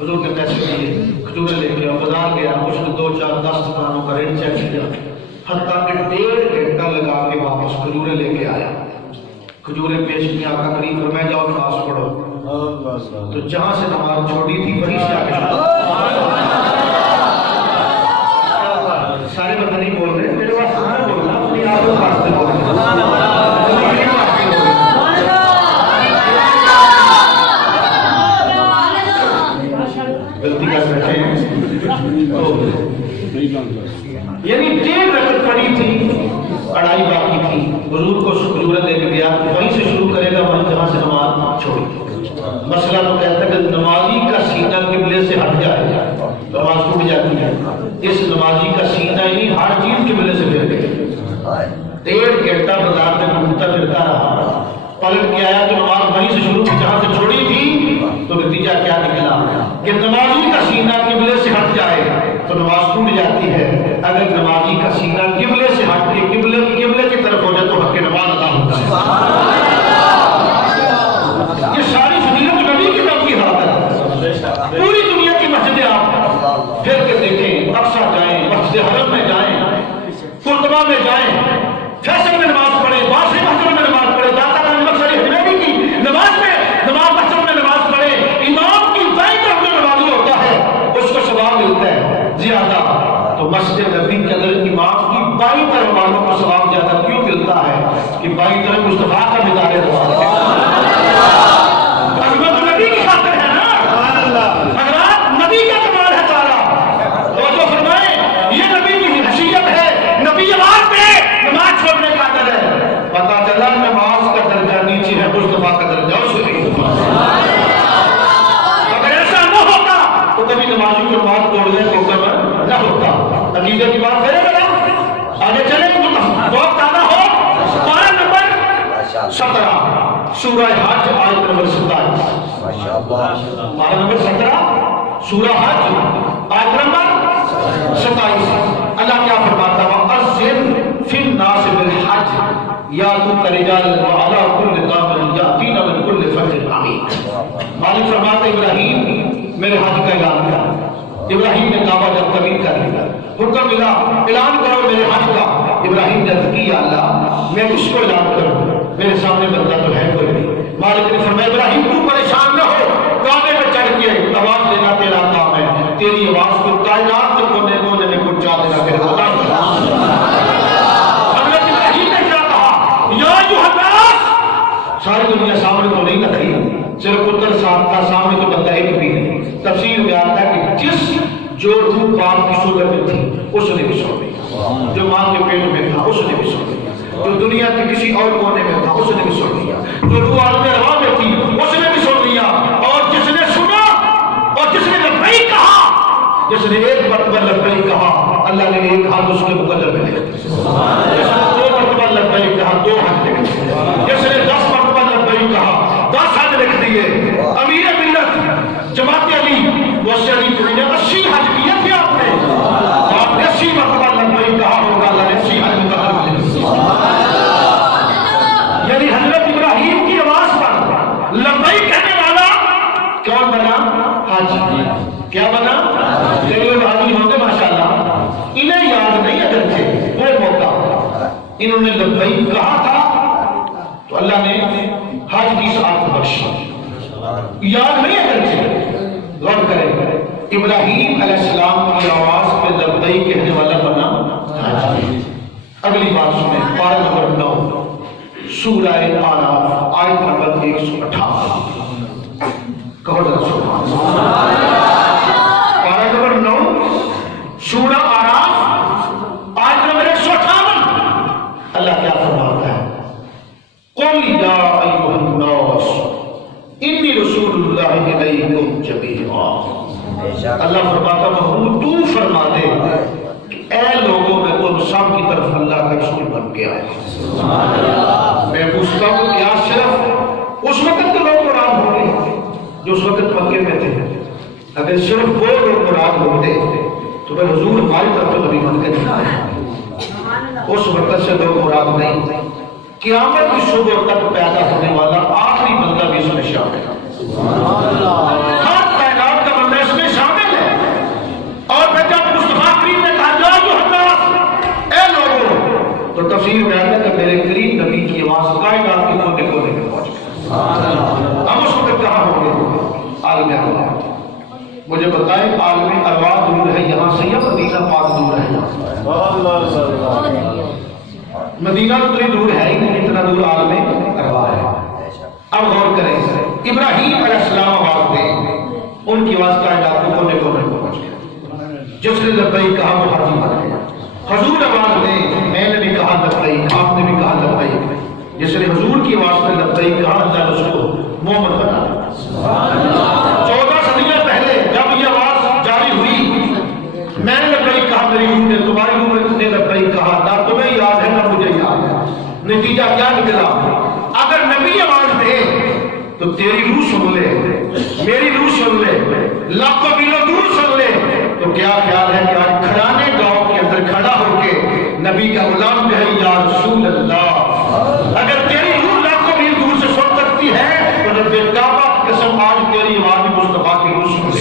حضور نے پیسے دیے، کھجورے لے کے بازار گیا، اس نے 2-4-10 دکانوں کا ریٹ چیک کیا، حتیٰ کہ 1.5 گھنٹہ لگا کے واپس کھجورے لے کے آیا، کھجورے پیش کیا، آقا کریم فرمایا جاؤ نماز پڑھو، تو جہاں سے نماز چھوڑی تھی وہیں سے آگے سارے بندے نہیں بول رہے، میرے پاس سارے بولنا، اپنی آپ کو واسطے بولنا، غلطی کر بیٹھے ہیں، یعنی 1.5 رکعت پڑی تھی، 2.5 باقی تھی، حضور کو کھجورے دے کے گیا، وہیں سے شروع کرے گا وہیں جہاں سے نماز چھوڑی۔ مسئلہ تو کہتا ہے کہ نمازی کا سینہ قبلے سے ہٹ جائے نماز ٹوٹ جاتی ہے، اس نمازی کا سینہ ہی ہر چیز قبلے سے پھر گئی، 1.5 گھنٹہ بازار میں گھومتا پھرتا رہا، پلٹ کے آیا تو نماز وہیں سے شروع جہاں سے چھوڑی تھی تو نتیجہ کیا نکلا کہ نمازی کا سینہ قبلے سے ہٹ جائے تو نماز ٹوٹ جاتی ہے، اگر نمازی کا سینہ قبلے سے ہٹ کے قبلے کی طرف ہو جائے تو حق نماز ادا ہوتا ہے۔ یہ ساری فضیلت نبی کی توقیحات ہے۔ پوری دنیا کی مسجدیں آپ پھر کے دیکھیں، اقصی جائیں، مسجد حرم میں جائیں، قرطبہ میں جائیں، فیصل میں نماز پڑھیں، باسی مسجد میں نماز پڑھیں، داتا گنج بخشری حمیدی کی مسجد میں نماز پڑھیں، امام کی دائیں طرف میں نمازی ہوتا ہے اس کو ثواب ملتا ہے زیادہ۔ تو مسجد نبی کے اندر امام کی بائیں طرف والوں کو ثواب زیادہ کیوں ملتا ہے کہ بائیں طرف مصطفیٰ کا مزار ہے۔ عظمت نبی کی خاطر ہے نا، حضرات نبی کا کمال ہے سارا۔ اور جو فرمائے یہ نبی کی حیثیت ہے، نبی آواز پہ نماز چھوڑنے کا در ہے، پتا چلا نماز کا درجہ نیچے ہے، مصطفیٰ کا درجہ اس سے کبھی نمازی کو بات توڑنے کو کم نہ ہوتا۔ عقیدے کی بات کرے گا، آگے چلے وقت آنا ہو۔ پارہ نمبر 17 سورہ حج آیت نمبر 27۔ پارہ نمبر 17 سورہ حج آیت نمبر 27۔ اللہ کیا فرماتا ہے؟ وَأَذِّن فِي النَّاسِ بِالْحَجِّ يَأْتُوكَ رِجَالًا وَعَلَىٰ كُلِّ ضَامِرٍ يَأْتِينَ مِنْ كُلِّ فَجٍّ عَمِيقٍ۔ مالک فرماتا ہے ابراہیم میرے حج کا اعلان کیا۔ ابراہیم نے کعبہ جب تعمیر کر لیا، حکم ملا اعلان کرو میرے حج کا۔ ابراہیم نے عرض کی اللہ میں کس کو اعلان کروں، میرے سامنے بندہ تو ہے کوئی نہیں۔ مالک نے فرمایا ابراہیم تو پریشان نہ ہو، کعبے پہ چڑھ کے آواز دینا تیرا کام ہے، تیری آواز کو کائنات کے کونے کونے میں پہنچا دینا میرا کام ہے۔ حضرت ابراہیم نے کیا کہا؟ یا ایھا الناس، ساری دنیا سامنے تو نہیں رکھی، صرف پتر صاحب کا سامنے تو بندہ ایک بھی نہیں۔ تفسیر میں آتا ہے کہ جس جو روح باپ کی صورت میں تھی اس نے بھی سو لیا، جو ماں کے پیٹ میں تھا اس نے بھی سو لیا، جو دنیا کے کسی اور کونے میں تھا اس نے بھی سو لیا، جو روح عالم روا میں تھی اس نے بھی سو لیا، اور جس نے سنا اور جس نے لبیک کہا، جس نے ایک مرتبہ لبیک کہا اللہ نے ایک ہاتھ اس کے مقدر میں لکھ دیا، جس نے 2 مرتبہ لبیک کہا 2 ہاتھ لکھ دیے، جس نے 10 مرتبہ لبیک کہا 10 ہاتھ لکھ دیے۔ امیر ملت جماعت علی وسیع علی تمہیں نے 80 حج کیے تھے، آپ نے 80 مرتبہ لبیک کہا ہوگا، اللہ نے 80 حج مقدر میں لکھ دیا۔ یعنی حضرت ابراہیم کی آواز پر لبیک کہنے والا کون بنا؟ حاجی۔ کیا بنا؟ جو لوگ حاجی ہوں گے ماشاءاللہ انہیں یاد نہیں اگرچہ وہ موقع انہوں نے لبیک کہا تھا تو اللہ نے حج کی سعادت بخشی، یاد نہیں اگرچہ غور کریں ابراہیم علیہ السلام کی آواز پہ لبیک کہنے والا بنا حاجی۔ اگلی بات سنیں، پارہ نمبر 9 سورہ اعراف آیت نمبر 158۔ کہو ذرا سبحان اللہ۔ پارہ نمبر 9 سورہ اعراف آیت نمبر 158۔ اللہ کیا فرماتا ہے؟ قل یا ایھا الناس انی رسول اللہ الیکم جمیعا۔ اللہ فرماتا محمود تو فرما دے کہ اے لوگوں میں تم سب کی طرف اللہ کا رسول بن کے آئے۔ میں پوچھتا ہوں کیا صرف اس وقت کے لوگ مراد ہوں گے جو اس وقت مکے میں تھے؟ اگر صرف وہ لوگ مراد ہوتے تو پھر حضور ہماری طرف تو نبی بن کے نہیں آئے۔ اس وقت سے لوگ مراد نہیں، قیامت کی صبح تک پیدا ہونے والا آخری بندہ بھی اس میں شامل ہے۔ ہر کائنات کا بندہ اس میں شامل ہے۔ اور پھر جب مصطفیٰ کریم نے کہا یا ایھا الناس، اے لوگوں، تو تفسیر میں آتا ہے کہ میرے کریم نبی کی آواز کائنات کے کونے کونے میں پہنچ گئی۔ ہم اس وقت کہاں ہوں گے؟ عالم ارواح۔ مجھے بتائیں عالم ارواح دور ہے یہاں سے یا مدینہ پاک دور ہے یہاں سے؟ مدینہ اتنی دور ہے ہی نہیں اتنا دور عالم ارواح ہے۔ اب غور کریں، ابراہیم علیہ السلام آواز دیں، ان کی آواز کائنات کے کونے کونے میں پہنچ گئی۔ جس نے لبیک کہا وہ حاجی بن گیا۔ حضور آواز دیں، میں نے بھی کہا لبیک، آپ نے بھی کہا لبیک۔ جس نے حضور کی آواز میں لبیک کہا اللہ نے اس کو مومن بنا دیا۔ 14 صدیاں پہلے جب یہ آواز جاری ہوئی، میں نے لبیک کہا، میری روح نے، تمہاری روح نے لبیک کہا، نہ تمہیں یاد ہے نہ مجھے یاد ہے۔ نتیجہ کیا نکلا؟ اگر نبی آواز دے تو تیری روح سن لے، میری لاکھوں میلوں دور سن لے تو کیا خیال ہے کہ آج کھڑانے گاؤں کے اندر کھڑا ہو کے نبی کا غلام کہے یا رسول اللہ، اگر تیری روح لاکھوں میل دور سے سن سکتی ہے تو رب کعبہ کی قسم آج تیری آواز مصطفیٰ کی روح سن لے۔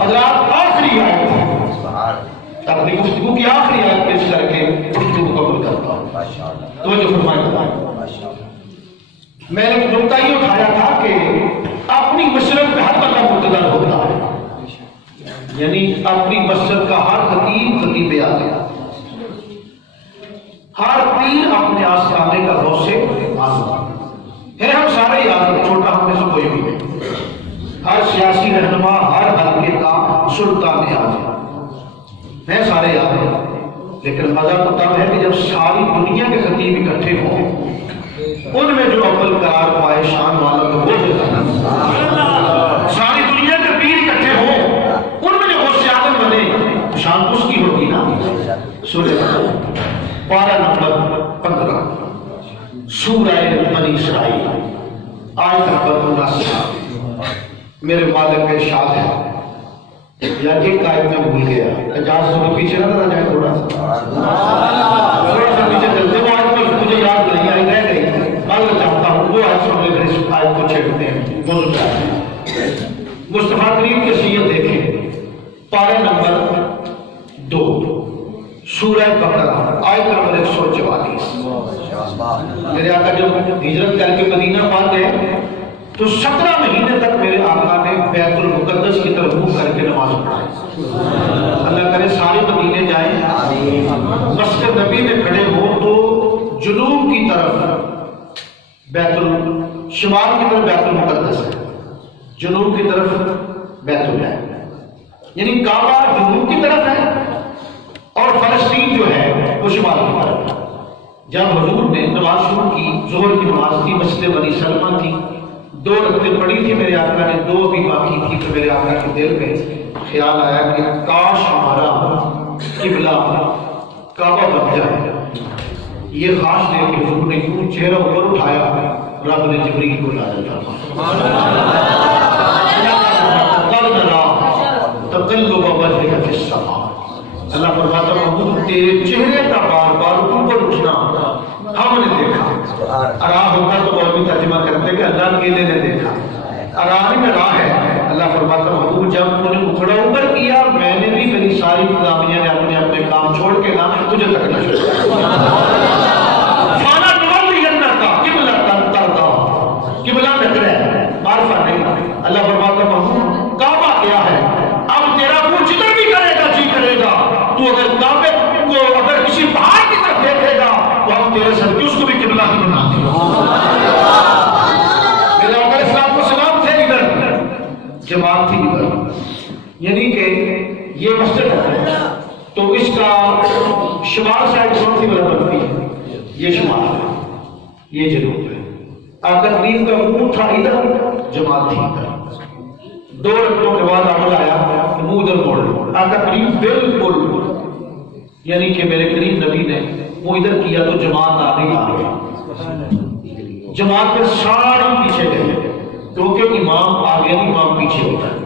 حضرات آخری آیت، اپنی گفتگو کی آخری آیت پیش کر کے گفتگو قبول کرتا ہوں۔ توجہ فرمائیں، میں نے نقطہ یہ اٹھایا تھا کہ اپنی مسجد پہ ہر بندہ مقتدر ہوتا ہے، یعنی اپنی مسجد کا ہر خطیب آ گیا، ہر پیر اپنے آستانے کا غوث اعظم ہے۔ ہم سارے یاد ہیں، چھوٹا ہم میں سے کوئی بھی نہیں، ہر سیاسی رہنما ہر حلقے کا سلطان اعظم ہے، سارے یاد ہیں، لیکن مزہ تو تب ہے کہ جب ساری دنیا کے خطیب اکٹھے ہوں، ان میں جو اول قرار پائے شان والا تو وہ ہے، ساری دنیا کے پیر اکٹھے ہوں، ان میں جو غوث اعظم بنے شان اس کی ہوگی نا۔ سورہ پارہ نمبر 15 سورہ بنی اسرائیل آیت نمبر 79۔ میرے والد کا ارشاد ہے، یا ایک آیت میں بھول گیا، اجازت ہو تو پیچھے نہ رہ جائے، تھوڑا سا پیچھے چلتے، وہ آیت میں مجھے یاد نہیں آئی، رہ گئی، میں چاہتا ہوں وہ آیت سن لے، اس آیت کو چھیڑتے ہیں، موضوع چاہتے ہیں۔ مصطفیٰ کریم کی سیرت دیکھیں، پارہ نمبر 2 سورہ بقرہ آیت نمبر 144۔ میرے آقا جب ہجرت کر کے مدینہ پہنچ گئے تو 17 مہینے تک میرے آقا نے بیت المقدس کی طرف منہ کر کے نماز پڑھائی۔ اللہ کرے سارے مدینے جائیں، مسجد نبی میں کھڑے ہوں تو جنوب کی طرف شمال کی طرف بیت المقدس ہے، جنوب کی طرف بیت اللہ ہے، یعنی کعبہ جنوب کی طرف ہے اور فلسطین جو ہے وہ شمال کی طرف ہے۔ جب حضور نے نماز شروع کی، ظہر کی نماز تھی، مسجد بنی سلمہ تھی، 2 رکعتیں پڑھی تھی، میرے آقا نے 2 بھی باقی تھی، تو میرے آقا کے دل میں خیال آیا کہ کاش ہمارا قبلہ کعبہ بن جائے۔ یہ خاص دے کہ حضور نے کیوں چہرہ اوپر اٹھایا، رب نے جبریل کو نازل فرمایا، تقلب وجهك في السماء، اللہ فرماتا محمود تیرے چہرے کا بار بار اوپر اٹھنا ہم نے دیکھا۔ راہ ہوتا تو مولوی ترجمہ کرتے کہ اللہ کیلے نے دیکھا، راہ میں راہ ہے۔ اللہ فرماتا محمود جب انہوں نے اکھڑا اوپر کیا، میں نے بھی میری ساری انتظامیہ نے اپنے اپنے کام چھوڑ کے نا تجھے تکنا شروع کیا۔ فانا تولینک قبلۃ ترضیٰ، قبلہ تک رہے، معرفہ نہیں۔ اللہ فرماتا محمود کعبہ کیا ہے، اب تیرا منہ جدھر بھی کرے گا جی کرے گا، تو اگر کعبے کو اگر کسی پہاڑ کی طرف دیکھے گا تو ہم تیرے سر کے اس کو بھی قبلہ ہی بنا دیں۔ میرے آقا اسلام کو سلام تھے ادھر، جماعت تھی ادھر، یعنی کہ یہ مسجد ہے تو اس کا شمال سائڈ کون سی طرف بنتی ہے، یہ شمال ہے، یہ جنوب ہے۔ آقا کریم کا منہ تھا ادھر، جماعت تھی ادھر، 2 رکعتوں کے بعد عمل آیا منہ ادھر موڑ لو، آقا کریم بالکل یعنی کہ میرے کریم نبی نے وہ ادھر کیا تو جماعت آگے آ گئی، جماعت میں سارے پیچھے گئے کیونکہ امام آگے امام پیچھے ہوتا ہے۔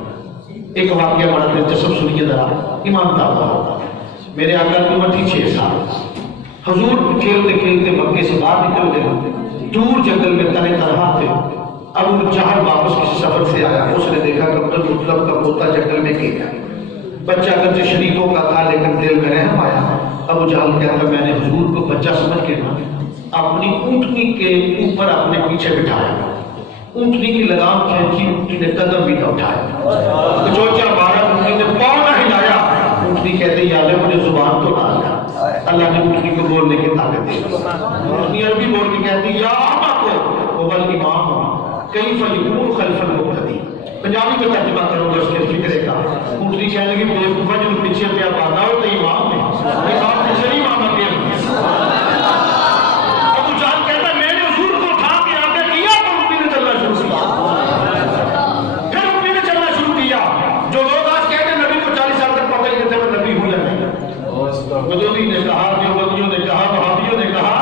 ایک واقعہ بڑا دلچسپ سنیے ذرا، امام دعویٰ ہوتا ہے، میرے آقا کی عمر تھی 6 سال، حضور کھیلتے کھیلتے مکے سے باہر نکل گئے، دور جنگل میں تنے تنہا تھے۔ ابو جہل واپس کسی سفر سے آیا، اس نے دیکھا کہ عبد المطلب کا پوتا جنگل میں گیا، بچہ اگرچہ شریکوں کا تھا لیکن دل میں رحم آیا۔ ابو جہل کہتا میں نے حضور کو بچہ سمجھ کے نا اپنی اونٹنی کے اوپر اپنے پیچھے بٹھایا، اونٹنی کی لگام کھینچی، اونٹنی نے قدم بھی نہ اٹھایا، چوچا مارا، اونٹنی نے پاؤں نہ ہلایا، اونٹنی کہتے یا اللہ مجھے زبان تو نہ آیا، اللہ نے اونٹنی کو بولنے کی طاقت دی۔ اونٹنی عربی بول کے کہتی یا احمق وہ بل امام کیف یکون خلف المقتدی، پنجابی میں ترجمہ کروں گا اس کے فکرے کا۔ اونٹنی کہنے لگی بے وقوفہ جو پیچھے پہ باندھا ہو تو امام ہے، امام پیچھے نہیں امام اگے۔ ابو جہل کہتا میں نے حضور کو اٹھا کے آگے کیا تو اونٹنی نے چلنا شروع کیا، پھر اونٹنی نے چلنا شروع کیا۔ جو لوگ آج کہتے ہیں نبی کو 40 سال تک پتہ ہی نہیں تھا میں نبی ہوں یا نہیں، بدوی نے کہا، دیوبندیوں نے کہا، وہابیوں نے کہا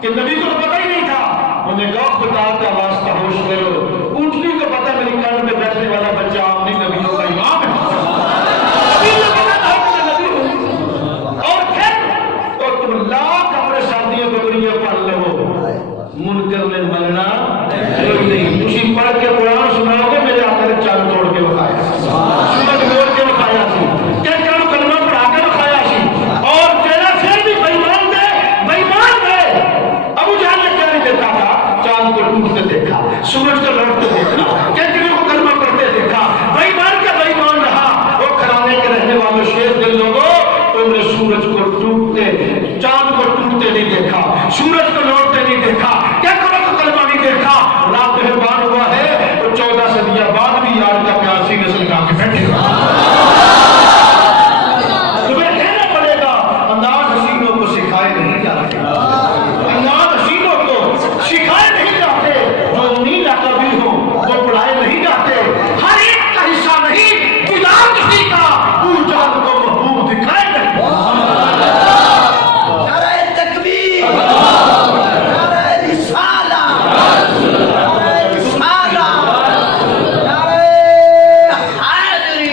کہ نبی کو پتہ ہی نہیں تھا، انہوں نے کہا خدا کا واسطہ ہوش لے لو، پڑھ کے قرآن سناؤ گے میرے آقا نے چاند توڑ کے بتایا, سورج توڑ کے بتایا سی, کیا کرو کلمہ پڑھا کے بتایا سی. اور تیرا پھر بھی بےمان دے ابو جہل نے کیا نہیں دیکھا تھا, چاند کو ٹوٹتے دیکھا, سورج کو لڑتے دیکھا, کینکریوں کو کلمہ پڑھتے دیکھا. بےمان کا بےمان رہا. وہ کرانے کے رہنے والوں شیر دل لوگوں, تم نے سورج کو ٹوٹتے, چاند کو ٹوٹتے نہیں دیکھا, سورج کو لوٹتے نہیں دیکھا, کینکریوں کو کلمہ نہیں دیکھا. رات مہربان ہوا ہے تو 14 صدیاں بعد بھی یار کا پیار سینے سے لگا کے بیٹھے گا. تمہیں کہنا پڑے گا انداز حسینوں کو سکھائے نہیں جاتے, انداز حسینوں کو سکھائے نہیں جاتے. جو نیل عقبی ہوں وہ پڑھائے نہیں جاتے. ہر ایک کا حصہ نہیں, گزار کسی کا وہ جان کو محبوب دکھائے نہیں. نعرہ تکبیر, نعرہ رسالہ, نعرہ رسالہ, نعرہ حیدری,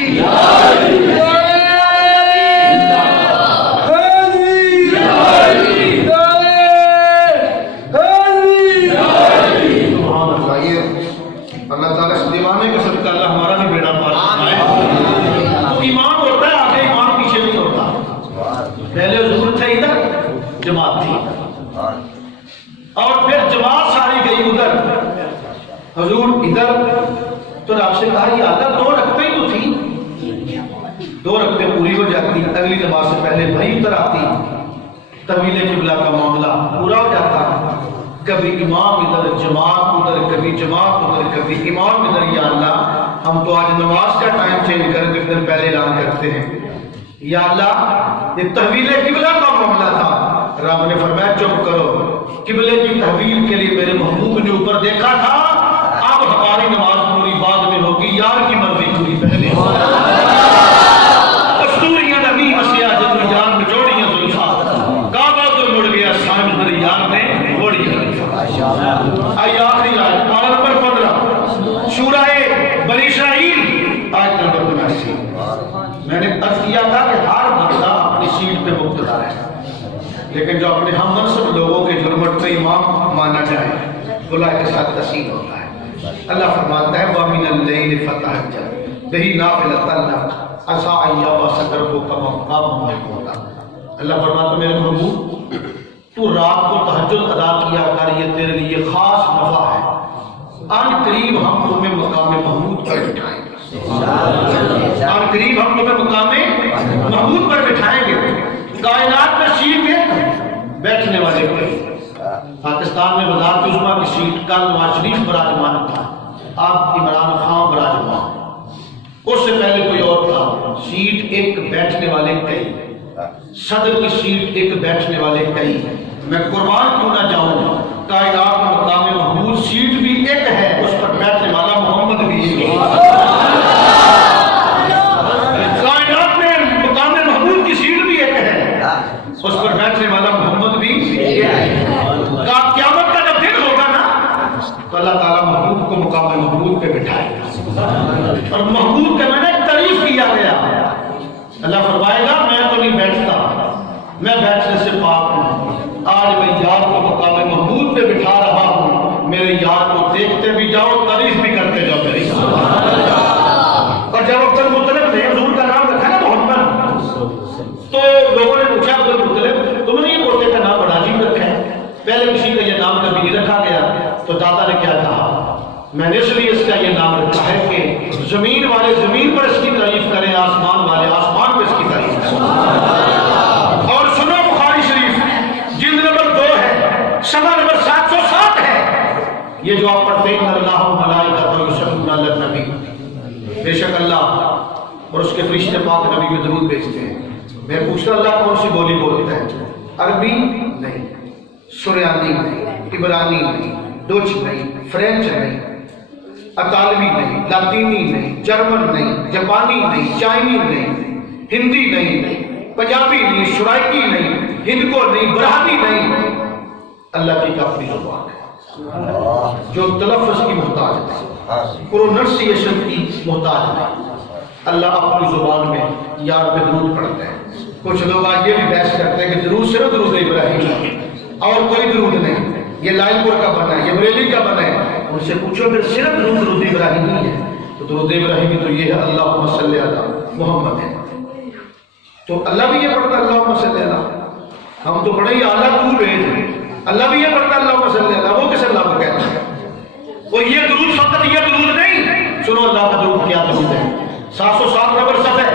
اللہ تعالیٰ اس دیوانے کے صدقہ اللہ ہمارا بھی بیڑا پار فرمائے. تو ایمان ہوتا ہے, آگے ایمان پیچھے نہیں ہوتا. پہلے حضور تھے ادھر, جماعت تھی, اور پھر جماعت ساری گئی ادھر, حضور ادھر. تو آپ سے کہا یہ عادت 2 رکعتیں ہی تو تھی, 2 رکعتیں پوری ہو جاتی, اگلی نماز سے پہلے وہی اتر آتی, طویل قبلہ کا معاملہ پورا ہو جاتا. کبھی امام ادھر جماعت ادھر, کبھی جماعت ادھر, کبھی امام ادھر. یا اللہ ہم تو آج نماز کا ٹائم چینج کر کے دن پہلے اعلان کرتے ہیں. یا اللہ یہ تحویل قبلہ کا معاملہ تھا, رب نے فرمایا چپ کرو, قبلے کی تحویل کے لیے میرے محبوب نے اوپر دیکھا تھا, اب ہماری نماز پوری بعد میں ہوگی, یار کی مرضی پوری پہلے ہوگی. کستوریاں نبی مسیح جب یار میں جوڑیاں زلفا, کعبہ تو مڑ گیا سامنے میرے یار میں جوڑیاں. آئی آخری آیت پارہ نمبر 15 سورہ بنی اسرائیل آیت نمبر 79. میں نے عرض کیا تھا کہ ہر بندہ اپنی سیٹ پہ مقتدر ہے, لیکن جو اپنے ہم منصب لوگوں کے جرمٹ پہ امام مانا جائے اللہ کے ساتھ تسیل ہوتا ہے. اللہ فرماتا ہے وَمِنَ اللَّيْلِ فَتَهَجَّدْ بِهِ نَافِلَةً لَكَ عَسَىٰ أَن يَبْعَثَكَ رَبُّكَ مَقَامًا مَحْمُودًا. اللہ فرماتا ہے میرے محبوب تو رات کو تہجد ادا کیا کر, یہ تیرے لیے خاص نفع ہے. آن قریب ہم تمہیں مقام محمود پر بٹھائیں گے, آن قریب ہم تمہیں مقام محمود پر بٹھائیں گے. کائنات میں سیٹ ہے بیٹھنے والے پر. پاکستان میں وزارت عظمیٰ کی سیٹ کل نواز شریف براجمان تھا, اب عمران خان براجمان, اس سے پہلے کوئی اور تھا. سیٹ ایک بیٹھنے والے کئی, صدر کی سیٹ ایک بیٹھنے والے کئی. میں قربان کیوں نہ جاؤں, کائنات میں مقام محمود سیٹ بھی ایک ہے, اس پر بیٹھنے والا محمد بھی ایک ہے. کائنات میں مقام محمود کی سیٹ بھی ایک ہے, اس پر بیٹھنے والا محمد بھی ایک ہے. قیامت کا جب دن ہوگا نا تو اللہ تعالیٰ محبوب کو مقام محمود پہ بٹھائے گا, اور محبوب کے میں نے تعریف کیا گیا. اللہ فرمائے گا میں تو نہیں بیٹھتا, میں بیٹھنے سے پاک ہوں. آج میں یار کو مقام محمود پہ بٹھا رہا ہوں, میرے یار کو دیکھتے بھی جاؤ, تعریف بھی کرتے جاؤ میری. اور جب عبد المطلب نے حضور کا نام رکھا نا محمد, تو لوگوں نے پوچھا عبد المطلب تم نے یہ پوتے کا نام بڑا عجیب رکھا ہے, پہلے کسی کا یہ نام کبھی نہیں رکھا گیا. تو دادا نے کیا کہا, میں نے اس لیے اس کا یہ نام رکھا ہے کہ زمین والے زمین پر اس کی تعریف کریں, آسمان والے آسمان پر اس کی تعریف کریں. اور سنو بخاری شریف جلد نمبر 2 ہے, صفحہ نمبر 707 ہے. یہ جو آپ پڑھتے ہیں اللہ ملائکۃ یصلون علی النبی, بے شک اللہ اور اس کے فرشتے پاک نبی میں درود بھیجتے ہیں. میں پوچھتا اللہ کون سی بولی بولتا ہے؟ عربی نہیں, سریانی نہیں, عبرانی نہیں, ڈچ نہیں, فرینچ نہیں, اطالوی نہیں, لاطینی نہیں, جرمن نہیں, جاپانی نہیں, چائنی نہیں, ہندی نہیں, پنجابی نہیں, سرائکی نہیں, ہندکو نہیں, برہمی نہیں. اللہ کی اپنی زبان ہے جو تلفظ کی محتاج ہے, پروننسیشن کی محتاج ہے. اللہ اپنی زبان میں یار پہ درود پڑھتے ہیں. کچھ لوگ آج یہ بھی بحث کرتے ہیں کہ درود صرف درود ابراہیم ہے اور کوئی درود نہیں, یہ لائن پور کا بنا ہے, یہ بریلی کا بنا ہے. ان سے پوچھو پھر صرف درود ابراہیمی ہے تو درود ابراہیمی تو یہ ہے اللہم صلی علی محمد ہے، تو اللہ بھی یہ پڑھتا اللہم صلی علی، ہم تو بڑے ہی اعلیٰ تو بھیج، اللہ بھی یہ پڑھتا اللہم صلی علی، وہ کس اللہ کو کہتا ہے؟ وہ یہ درود فقط یہ درود نہیں، سنو اللہ کا درود کیا درود ہے، 707 نمبر صفحہ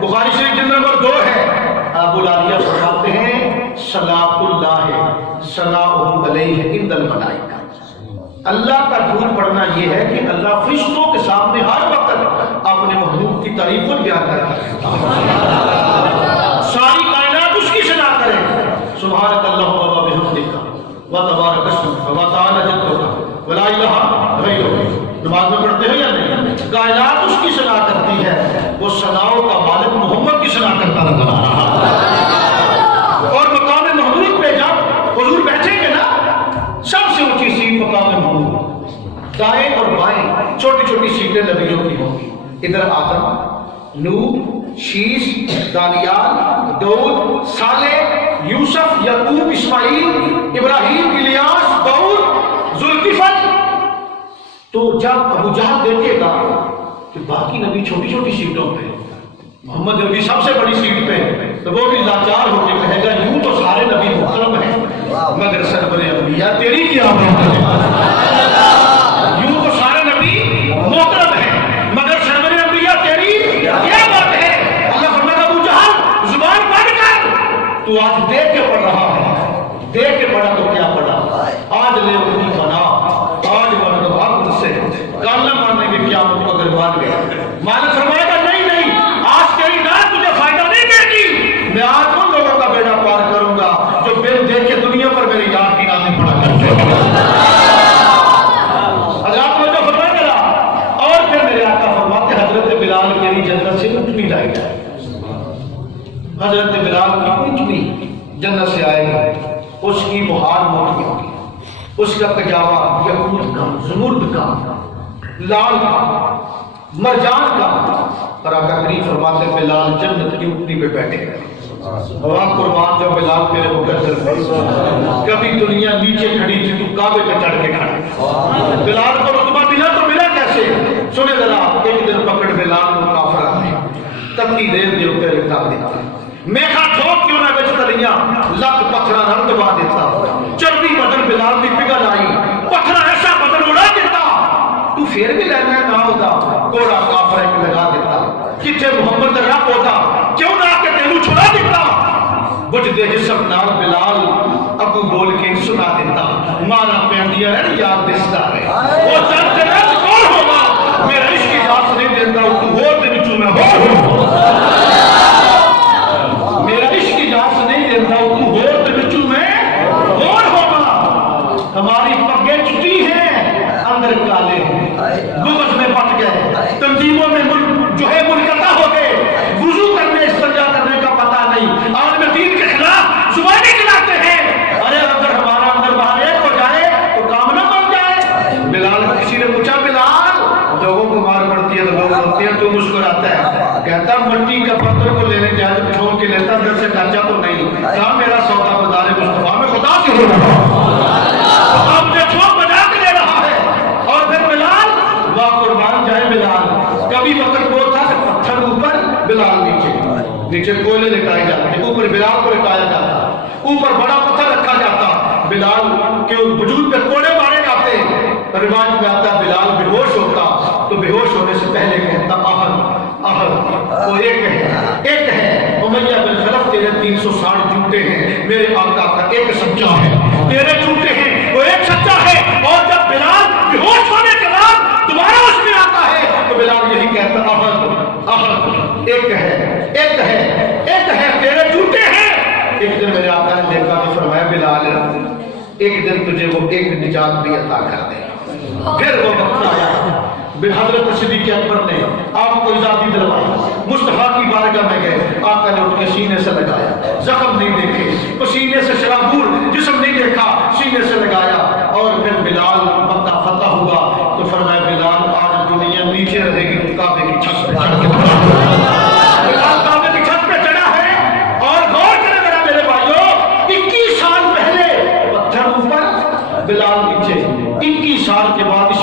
بخاری شریف جلد نمبر 2 ہے، ابو العالیہ فرماتے ہیں صلاۃ اللہ ثناؤہ علیہ عند الملائکہ، اللہ کا درود پڑھنا یہ ہے کہ اللہ فرشتوں کے سامنے ہر وقت اپنے محبوب کی تعریف کو بیان کرتا ہے، ساری کائنات اس کی ثنا کرے، سبحانک اللہم و بحمدک و تبارک اسمک و تعالی جدک ولا الہ غیرک، نماز میں پڑھتے ہیں یا نہیں؟ کائنات اس کی ثنا کرتی ہے، وہ ثناؤں کا مالک محمد کی ثنا کرتا نظر آ رہا ہے، اور مقام محمود پہ جب حضور بیٹھیں گے نا، سب سے اونچی سیٹ مقام محمود، دائیں اور بائیں چھوٹی چھوٹی سیٹیں نبیوں کی ہوں گی، ادھر آدم، نوح، شیش، دانیال، داؤد، صالح، یوسف، یعقوب، اسماعیل، ابراہیم، الیاس، داؤد، ذوالکفل، تو جب ابو جہل دیکھے گا کہ باقی نبی چھوٹی چھوٹی سیٹوں پہ، محمد نبی سب سے بڑی سیٹ پہ، تو وہ بھی لاچار ہو کے کہے گا یوں تو سارے نبی محترم ہیں مگر سرور انبیاء تیری کیا بات ہے، یوں تو سارے نبی محترم ہیں مگر سرور انبیاء تیری کیا بات ہے۔ اللہ فرماتا ابو جہل زبان بند کر، تو آج دیکھ کے پڑھ رہا ہے، دیکھ کے پڑھا تو کیا پڑھا، آج لے اپنی بنا، آج ورد بھاگ سے کالنا ماننے کے قیامت کو اگر مان گیا، مالک فرمائے گا نہیں نہیں، آج تیری نام تجھے فائدہ نہیں دے گی، میں آج ان لوگوں کا بیڑا پار کروں گا جو بن دیکھ کے دنیا پر میری یاد کی نامیں پڑھا کرتے ہیں۔ حضرات میں جو فرمائے گا، اور پھر میرے آقا فرماتے حضرت بلال میری جنت سے اٹھنی لائی جائے، حضرت بلال کی اٹھنی جنت سے آئے گی، اس کی بہار موٹی ہوگی، اس کا پجامہ یاقوت کا، زمرد کا، لال کا، مرجان کا، اور آقا کریم فرماتے ہیں بلال جنت کی اٹھنی پہ بیٹھے گئے، ہوا قربان جو بلال تیرے مقدر ہے، کبھی دنیا نیچے کھڑی تھی تو کعبے پہ چڑھ کے کھڑا، بلال کو رتبہ ملا تو ملا کیسے؟ سنے ذرا، ایک دن پکڑ بلال کو کافر آنے تکی دیر دے اتنے رکھتا دیتا، میخا ٹھوک کیوں نہ بچ کریاں لک پتھرا نہ دبا دیتا، چربی بدن بلال دی پگھل آئی، پتھرا ایسا بدن اڑا دیتا، تو پھر بھی لینا نہ ہوتا، کوڑا کافر ایک لگا دیتا، کتھے محمد رب ہوتا، کیوں نہ آ کے تینوں چھڑا دیتا، بجھ دے جسم نال بلال ابو بول کے سنا دیتا، مانا پیندیا ہے یاد دستا ہے، وہ جب جنت کون ہوگا، میرا عشق اجازت نہیں دیتا، تو ہو دے بچوں میں ہو، میرا عشق اجازت نہیں دیتا، تو ہو دے بچوں میں اور ہوگا، ہماری پگیں چھٹی ہیں، اندر کالے ہیں، گمج میں پٹ گئے، تنظیموں میں جو ہے منقطع ہو گئے، وضو کرنے استنجا کرنے کا پتہ نہیں، عالم دین کے خلاف زبانیں چلاتے ہیں، ارے اگر ہمارا اندر باہر ایک ہو جائے تو کام نہ بن جائے۔ بلال کو کسی نے پوچھا بلال لوگوں کو مار پڑتی ہے تو لوگ بولتے ہیں تو مسکراتا ہے، کہتا مٹی کا پتھر کو لینے جائے تو ٹھونک کے لیتا، اندر سے ڈھانچا تو نہیں، کہا میرا سودا بازار مصطفیٰ میں خدا سے ہو رہا اب مجھے ٹھونک بجا کے لے رہا ہے، اور پھر بلال واہ قربان جائے بلال، کبھی وقت وہ تھا کہ پتھر اوپر بلال نیچے کوئلے لٹائے جاتے، اوپر بلال کو لٹایا جاتا، اوپر بڑا پتھر رکھا جاتا، بلال کے وجود پہ کوڑے مارے جاتے، روایت میں آتا بلال بے ہوش ہوتا تو بے ہوش ہونے سے پہلے کہتا احد احد، وہ ایک ہے، امیہ بن خلف تیرے 360 جھوٹے ہیں، میرے آقا کا ایک سچا ہے، تیرے جھوٹے ہیں وہ ایک سچا ہے، اور جب بلال بے ہوش ہونے کے بعد دوبارہ اس میں آتا ہے تو بلال یہی کہتا احد احد، ایک ہے تیرے جھوٹے ہیں۔ ایک دن میرے آقا نے دیکھا تو فرمایا بلال ایک دن تجھے وہ ایک نجات بھی عطا کر دے۔ پھر وہ وقت آیا، حضرت صدیق اکبر نے آپ کو آزادی دلوائی، مصطفیٰ کی بارگاہ میں گئے، آقا نے اٹھ کے سینے سے لگایا، زخم نہیں دیکھے، پسینے سے شرابور جسم نہیں دیکھا، سینے سے لگایا، اور پھر بلال مکہ فتح ہوا تو فرمایا بلال آج دنیا نیچے رہے گی تو کعبے کی چھت پہ چڑھ کے بلال کعبے کی چھت پہ چڑھا ہے، اور غور کریں میرا میرے بھائیوں، 21 سال پہلے پتھر اوپر بلال نیچے، 21 سال کے بعد اس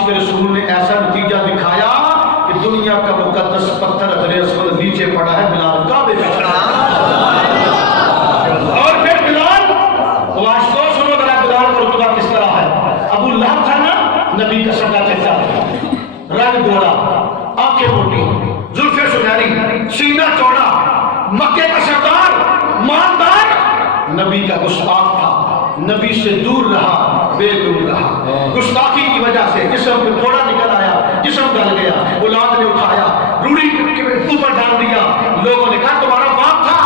قد گوڑا، آنکھیں موٹی، زلفیں سنہری، سینہ چوڑا، مکے کا سردار، مالدار، نبی کا گستاخ تھا، نبی سے دور رہا، بے دور رہا، گستاخی کی وجہ سے جسم میں پھوڑا نکل آیا، جسم گل گیا، اولاد نے اٹھایا، روڑی کے اوپر ڈال دیا، لوگوں نے کہا تمہارا باپ تھا،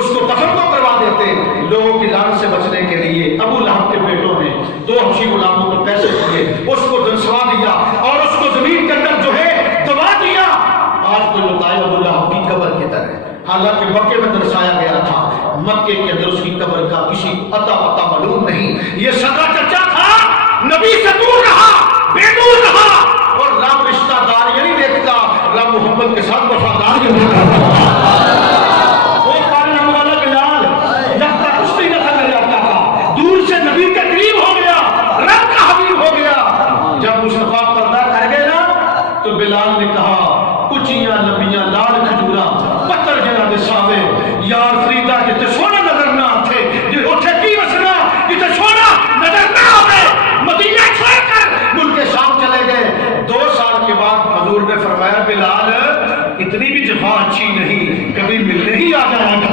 اس کو دفن کو کروا دیتے۔ لوگوں کی لعنت سے بچنے کے لیے ابو لہب کے بیٹوں نے 2 حبشی غلاموں کو پیسے دیے، اس کو دنسوا دیا اور اس کو زمین کے اندر جو ہے دبا دیا۔ آج کوئی بتائے ابو لہب کی قبر کی طرح، حالانکہ مکے میں درسایا گیا تھا، مکے کے اندر اس کی قبر کا کسی عطا پتہ معلوم نہیں۔ یہ سگا چچا تھا، نبی سے دور رہا، بے دور رہا، اور رب رشتہ دار یہ نہیں دیکھتا، رب محمد کے ساتھ وفادار یہ دیکھتا۔ وہ کالم والا بلال جب تک اس کی نظر میں جاتا تھا، دور سے نبی کے قریب ہو گیا، رب کا حبیب ہو گیا۔ جب مصطفیٰ پردہ کر گئے نا تو بلال نے کہا اچیاں لمبیاں لال کھجورا پتر جنا دے ساوے یار فریدا جتے سونا نظر نہ آتے جی اٹھے کی وسنا جتے سونا نظر نہ آتے، مدینہ چھوڑ کر ملک شام چلے گئے۔ 2 سال کے بعد حضور نے فرمایا بلال اتنی بھی جفا اچھی نہیں، کبھی ملنے ہی آ جائے گا۔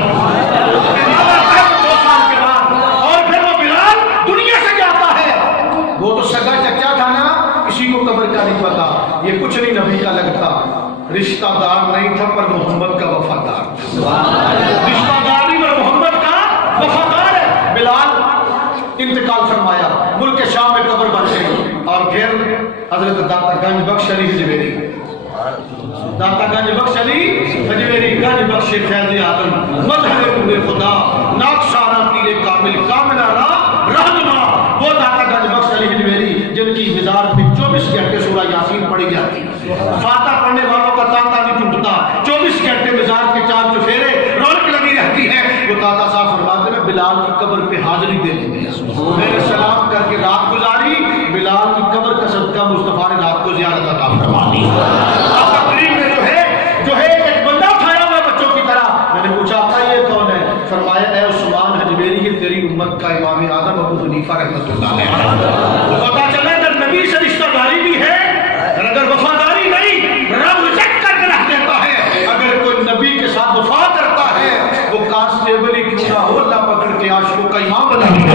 2 سال کے بعد اور پھر وہ بلال دنیا سے جاتا ہے۔ وہ تو سگا چچا تھا نا، کسی کو قبر کا نہیں پتا، یہ کچھ نہیں نبی کا لگتا، رشتہ دار نہیں تھا پر محمد کا وفادار تھا، رشتہ دار نہیں پر محمد کا وفادار ہے۔ بلال انتقال فرمایا، ملک شام میں قبر بن گئی، اور پھر حضرت داتا گنج بخش علی حجویری، داتا گنج بخش علی حجویری، گنج بخش فیض عالم، مظہر نور خدا، ناکسارا پیر کامل کاملہ رہنما، وہ داتا گنج بخش علی حجویری جن کی مزار میں 24 گھنٹے سورہ یاسین پڑھی جاتی، فاتحہ پڑھنے والوں کا تانتا نہیں ٹوٹتا، 24 گھنٹے مزار کے 4 چفیرے رونق لگی رہتی ہے۔ وہ داتا صاحب فرماتے ہیں بلال کی قبر پہ حاضری دے دیں، میں نے سلام کر کے رات گزاری، بلال کی قبر کا صدقہ مصطفیٰ نے رات کو زیارت عطا فرما دی۔ تقریب میں جو ہے ایک بندہ اٹھایا ہوا بچوں کی طرح، میں نے پوچھا آقا یہ کون ہے؟ فرمایا اے عثمان حجویری، یہ تیری امت کا امام اعظم ابو حنیفہ رحمۃ اللہ علیہ۔ پتا چلا اگر نبی سے رشتہ داری بھی ہے، اگر وفاداری نہیں، رب ریجیکٹ کر کے رکھ دیتا ہے۔ اگر کوئی نبی کے ساتھ وفا کرتا ہے، وہ کانسٹیبل ہی کیوں نہ ہو، اللہ پکڑ کے عاشقوں کا امام بنا دیا۔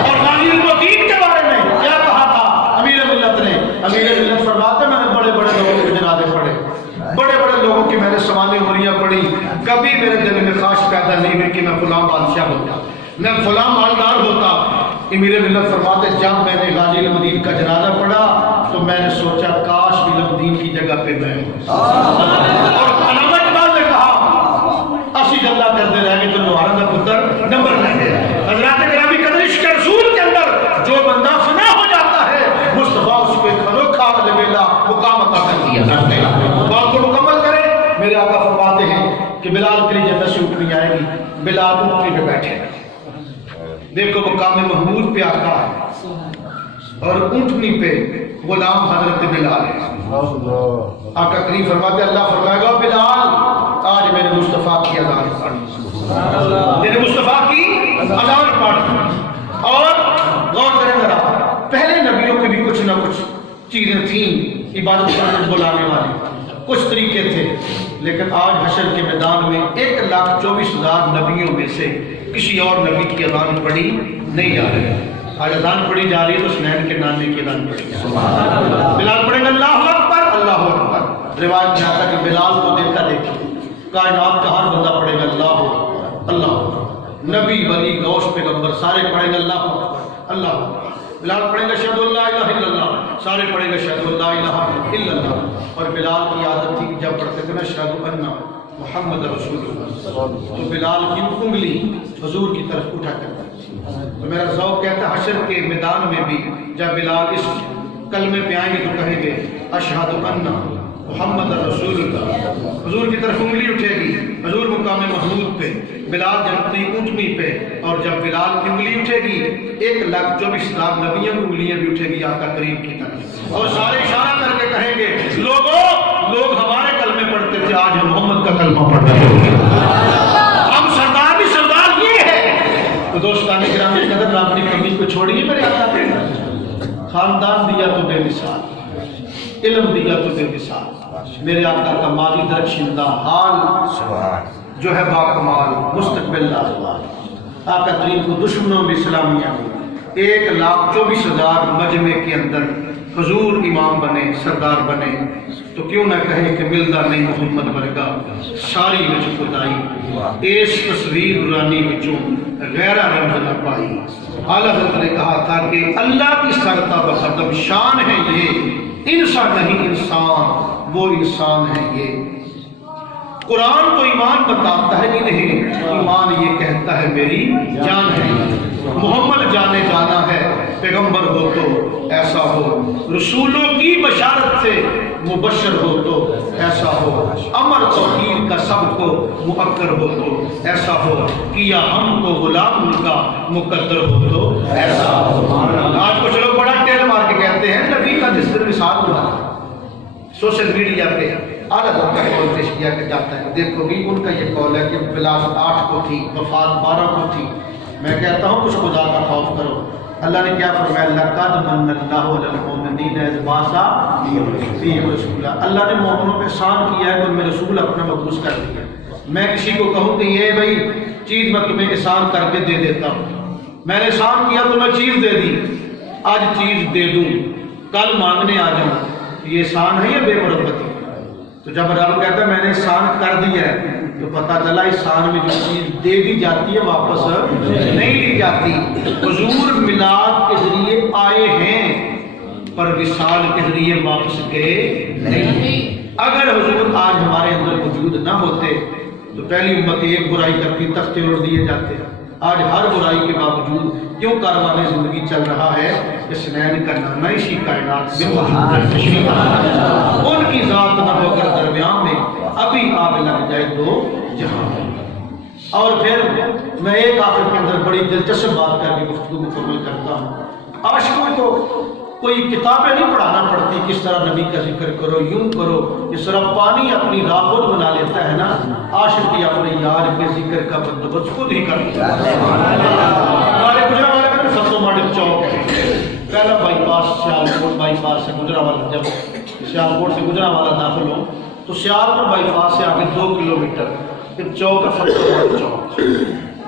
اور غازی المدین کے بارے میں کیا کہا تھا امیر ملت نے؟ امیر ملت فرماتے میں نے بڑے بڑے لوگوں کے جنازے پڑھے، بڑے بڑے لوگوں کی میں نے سوانح عمریاں پڑھی، کبھی میرے دل میں خواہش پیدا نہیں ہوئی کہ میں فلاں بادشاہ ہوتا، میں فلاں مالدار ہوتا۔ امیر ملت فرماتے جب میں نے غازی المدین کا جنازہ پڑھا تو میں نے سوچا کاش المدین کی جگہ پہ میں ہوں۔ اور علامہ اقبال نے کہا اسی گلا کرتے رہ گئے تو لوہارا کا پتر نمبر لے گیا۔ حضرات گرامی قدر عشق رسول کے اندر جو بندہ فنا ہو جاتا ہے، مصطفیٰ اس کو ایک انوکھا الویلا مقام عطا کر دیا کرتے ہیں۔ بات کو مکمل کریں، میرے آقا فرماتے ہیں کہ بلال کے لیے جنت سے اٹھنی آئے گی، بلال اونٹنی پہ بیٹھے گا، دیکھو مقام محمود پہ آقا ہے اور اونٹنی پہ غلام حضرت بلال ہے۔ آقا کریم فرماتے اللہ فرمائے گا بلال آج میرے مصطفیٰ کی اذان پڑھ، میرے مصطفیٰ کی اذان پڑھ۔ اور غور کریں ذرا، پہلے نبیوں کے بھی کچھ نہ کچھ چیزیں تھیں عبادت کرنے بلانے والی، کچھ طریقے تھے، لیکن آج حشر کے میدان میں 1,24,000 نبیوں میں سے کسی اور نبی کی اذان پڑھی نہیں جا رہی۔ آج اذان پڑھی جا رہی ہے تو سنین کے نانے کی اذان پڑھی جا رہی ہے۔ بلال پڑھیں گے اللہ اکبر اللہ اکبر، روایت میں آتا ہے کہ بلال کو دیکھا دیکھی کائنات کا ہر بندہ پڑھے گا اللہ اکبر اللہ اکبر، نبی ولی غوث پیغمبر سارے پڑھیں گے اللہ اکبر اللہ اکبر۔ بلال پڑھیں گے اشہد ان لا الہ الا اللہ، سارے پڑھیں گے اشہد ان لا الہ الا اللہ۔ اور بلال کی عادت تھی کہ جب پڑھتے تھے نا اشہد ان محمد رسول اللہ، تو بلال کی انگلی حضور کی طرف اٹھا کرتا ہے۔ تو میرا ذوق کہتا ہے حشر کے میدان میں بھی جب بلال اس کلمے پہ آئیں گے تو کہیں گے اشہد ان محمد رسول اللہ، حضور کی طرف انگلی اٹھے گی، حضور مقام محمود پہ، بلال جب اپنی اونٹنی پہ، اور جب بلال کی انگلی اٹھے گی 1,24,000 نبیوں کی انگلیاں بھی اٹھے گی آقا کریم کی طرف، اور سارے اشارہ کر کے کہیں گے لوگ ہمارے کلمے پڑھتے تھے، آج ہم محمد کا کلمہ پڑھ رہے ہیں، ہم سردار بھی سردار یہ ہے۔ تو دوستان گرامی قدر اپنی کمی کو چھوڑیے، میرے آقا نے خاندان دیا تو بے مثال، علم دیا تو بے مثال، میرے آقا کا ماضی درخشندہ، حال جو ہے باکمال، مستقبل لاجواب۔ آقا کریم کو دشمنوں میں اسلامیہ ہوئی، 1,24,000 مجمع کے اندر حضور امام بنے، سردار بنے، تو کیوں نہ کہیں کہ ملدہ نہیں محمد ورگا ساری وچ خدائی، اس تصویر رانی وچوں غیرہ رمز نہ پائی۔ اعلیٰ حضرت نے کہا تھا کہ اللہ کی سرتا بقدم شان ہے یہ، انسان نہیں انسان، وہ انسان ہے یہ۔ قرآن تو ایمان بتاتا ہے انہیں، ایمان یہ کہتا ہے میری جان ہے۔ محمد جانے جانا ہے، پیغمبر ہو تو ایسا ہو، رسولوں کی بشارت سے مبشر ہو تو ایسا ہو، امر توحید کا سب کو مقدر ہو تو ایسا ہو، کیا ہم کو غلام ان کا مقدر ہو تو ایسا ہو۔ آج کچھ لوگ بڑا ٹیل مار کے کہتے ہیں نبی کا جس دن مثال بنا، سوشل میڈیا پہ اعلیٰ حضرت کا قول پیش کیا جاتا ہے۔ دیکھو بھی ان کا یہ قول ہے کہ ولادت 8 کو تھی، وفات 12 کو تھی۔ میں کہتا ہوں کچھ خدا کا خوف کرو۔ اللہ نے کیا فرمایا؟ لقد من اللہ علی المؤمنین اذ بعث فیہم رسولا۔ اللہ نے مومنوں پہ احسان کیا ہے کہ ان میں رسول اپنا مبعوث کر دیا۔ میں کسی کو کہوں کہ یہ بھائی چیز میں تمہیں احسان کر کے دے دیتا ہوں، میں نے احسان کیا تو میں چیز دے دی، آج چیز دے دوں کل مانگنے آ جاؤں، یہ احسان ہے یا بے مربتی؟ تو جب رب کہتا ہے میں نے احسان کر دیا ہے تو پتہ چلا احسان میں جو چیز دے دی جاتی ہے واپس نہیں لی جاتی۔ حضور میلاد کے ذریعے آئے ہیں پر وصال کے ذریعے واپس گئے نہیں۔ اگر حضور آج ہمارے اندر موجود نہ ہوتے تو پہلی امت ایک برائی کرتی، تختے اڑ دیے جاتے۔ آج ہر برائی کے باوجود کیوں کاروان زندگی چل رہا ہے؟ حسنین کا نام اسی کائنات میں ان کی ذات نہ ہو کر درمیان میں ابھی آگ لگ جائے تو جہاں۔ اور پھر میں ایک آخر کے اندر بڑی دلچسپ بات کر کے گفتگو مکمل کرتا ہوں۔ عاشقوں کو کوئی کتابیں نہیں پڑھانا پڑتی کس طرح نبی کا ذکر کرو، یوں کرو، جس طرح پانی اپنی راہ خود بنا لیتا ہے نا، عاشق کی اپنے یار کے ذکر کا بندوبست خود ہی کرتا ہے۔ ہمارے گجرانوالے میں فتو ماڈل چوک ہے، پہلا بائی پاس سیالکوٹ بائی پاس سے گجرانوالا، جب سیالکوٹ سے گجرانوالا داخل ہو تو سیالکوٹ بائی پاس سے آگے 2 کلومیٹر ایک چوک ہے، فتو ماڈل چوک۔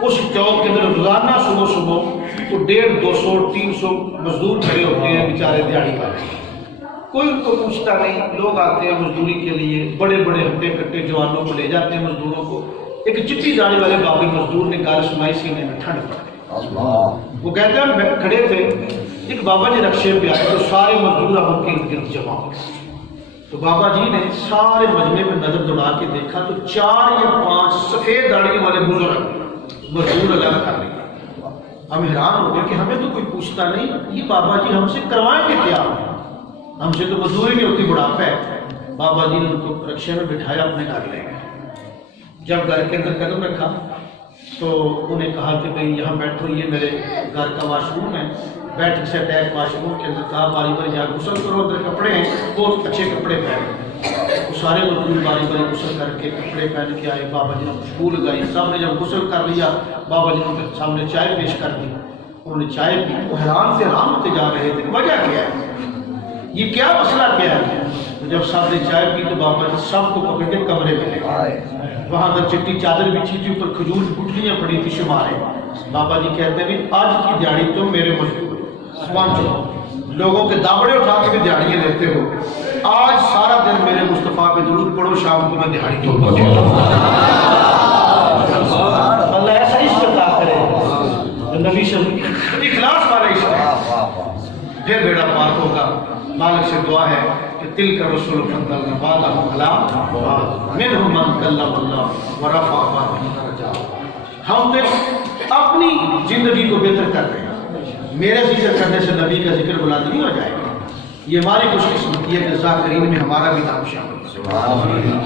اس چوک کے اندر روزانہ صبح صبح کو 150, 200, 300 مزدور کھڑے ہوتے ہیں بیچارے دیہڑی والے، کوئی ان کو پوچھتا نہیں۔ لوگ آتے ہیں مزدوری کے لیے، بڑے بڑے ہٹے کٹے جوانوں کو لے جاتے ہیں مزدوروں کو۔ ایک چٹی داڑھی والے بابی مزدور نے گال سنائی، سینے میں ٹھنڈ پڑ گئی۔ وہ کہتے ہیں ہم کھڑے تھے، ایک بابا جی رکشے پہ آئے تو سارے مزدور اب ان کے ارد گرد جمع ہو گئے۔ تو بابا جی نے سارے مجمع پہ نظر دوڑا کے دیکھا تو 4 یا 5 سفید داڑھی والے بزرگ مزدور الگ کر لیں۔ ہم حیران ہو گئے کہ ہمیں تو کوئی پوچھتا نہیں، یہ بابا جی ہم سے کروائیں گے کیا؟ ہم سے تو مزدوری نہیں ہوتی، بڑھاپا ہے۔ بابا جی نے ان کو رکشے میں بٹھایا، اپنے گھر لے گئے۔ جب گھر کے اندر قدم رکھا تو انہیں کہا کہ بھائی یہاں بیٹھو، یہ میرے گھر کا واش روم ہے، بیٹھ سے اٹیک واش روم کے اندر کہا باری باری جا غسل کرو، اندر کپڑے ہیں، بہت اچھے کپڑے پہنے۔ وہ سارے مزدور باری باری غسل کر کے کپڑے پہن کے آئے، بابا جی نے خوشبو لگائی، سب نے جب غسل کر لیا بابا جی نے ان کے سامنے چائے پیش کر دی، انہوں نے چائے پی۔ وہ حیران سے حیران ہوتے جا رہے تھے وجہ کیا ہے، یہ کیا مسئلہ کیا ہے؟ جب سب نے چائے پی تو بابا جی سب کو پکڑ کے کمرے میں لے گئے، وہاں اندر چٹی چادر بچھی تھی، اوپر کھجور کی گٹھلیاں پڑی تھی شمارے۔ بابا جی کہتے ہیں آج کی دیہڑی تو میرے مزدور پانچوں لوگوں کے دابڑے اٹھا کے بھی دیہڑیاں لیتے ہو، آج سارا دن میرے مصطفیٰ پہ درود پڑھو، شام کو میں دیہڑی تو اللہ ایسا عشق عطا کرے، نبی سے اخلاص والا عشق ہے، پھر بیڑا پار ہوگا۔ مالک سے دعا ہے کہ تل کا رسول فضلنا بعضهم علی بعض منهم من کلم اللہ ورفع بعضهم درجات۔ ہم نے اپنی زندگی کو بہتر کر رہے ہیں، میرے ذکر کرنے سے نبی کا ذکر بلند نہیں ہو جائے گا۔ یہ ہماری خوش قسمتی ہے کہ ذاکرین میں ہمارا بھی نام شامل ہے۔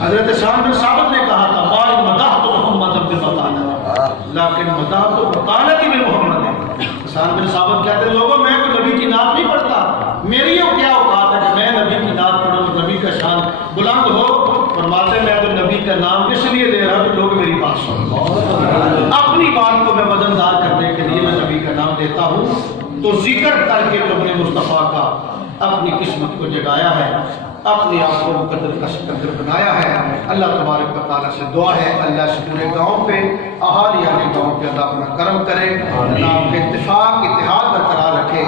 حضرت سعد بن ثابت نے کہا تھا ما مدحت محمد بمقالۃ لیکن مدحت مقالۃ بمحمد۔ سعد بن ثابت کہتے ہیں لوگوں میں کوئی نبی کی نعت نہیں پڑھتا، میری کیا اوقات ہے کہ میں نبی کی نعت پڑھوں تو نبی کا شان بلند ہو۔ فرماتے ہیں میں تو نبی کا نام اس لیے لے رہا ہوں کہ لوگ میری بات سنیں، اپنی بات کو میں وزندار کرنے کے لیے میں نبی کا نام لیتا ہوں۔ تو ذکر کر کے تو اپنے مصطفیٰ کا اپنی قسمت کو جگایا ہے، اپنے آپ کو مقدر کا سکندر بنایا ہے۔ اللہ تبارک و تعالیٰ سے دعا ہے اللہ اس پورے گاؤں پہ اہالی علی گاؤں پہ اللہ اپنا کرم کرے، اللہ آپ کے اتفاق اتحاد برقرار رکھے۔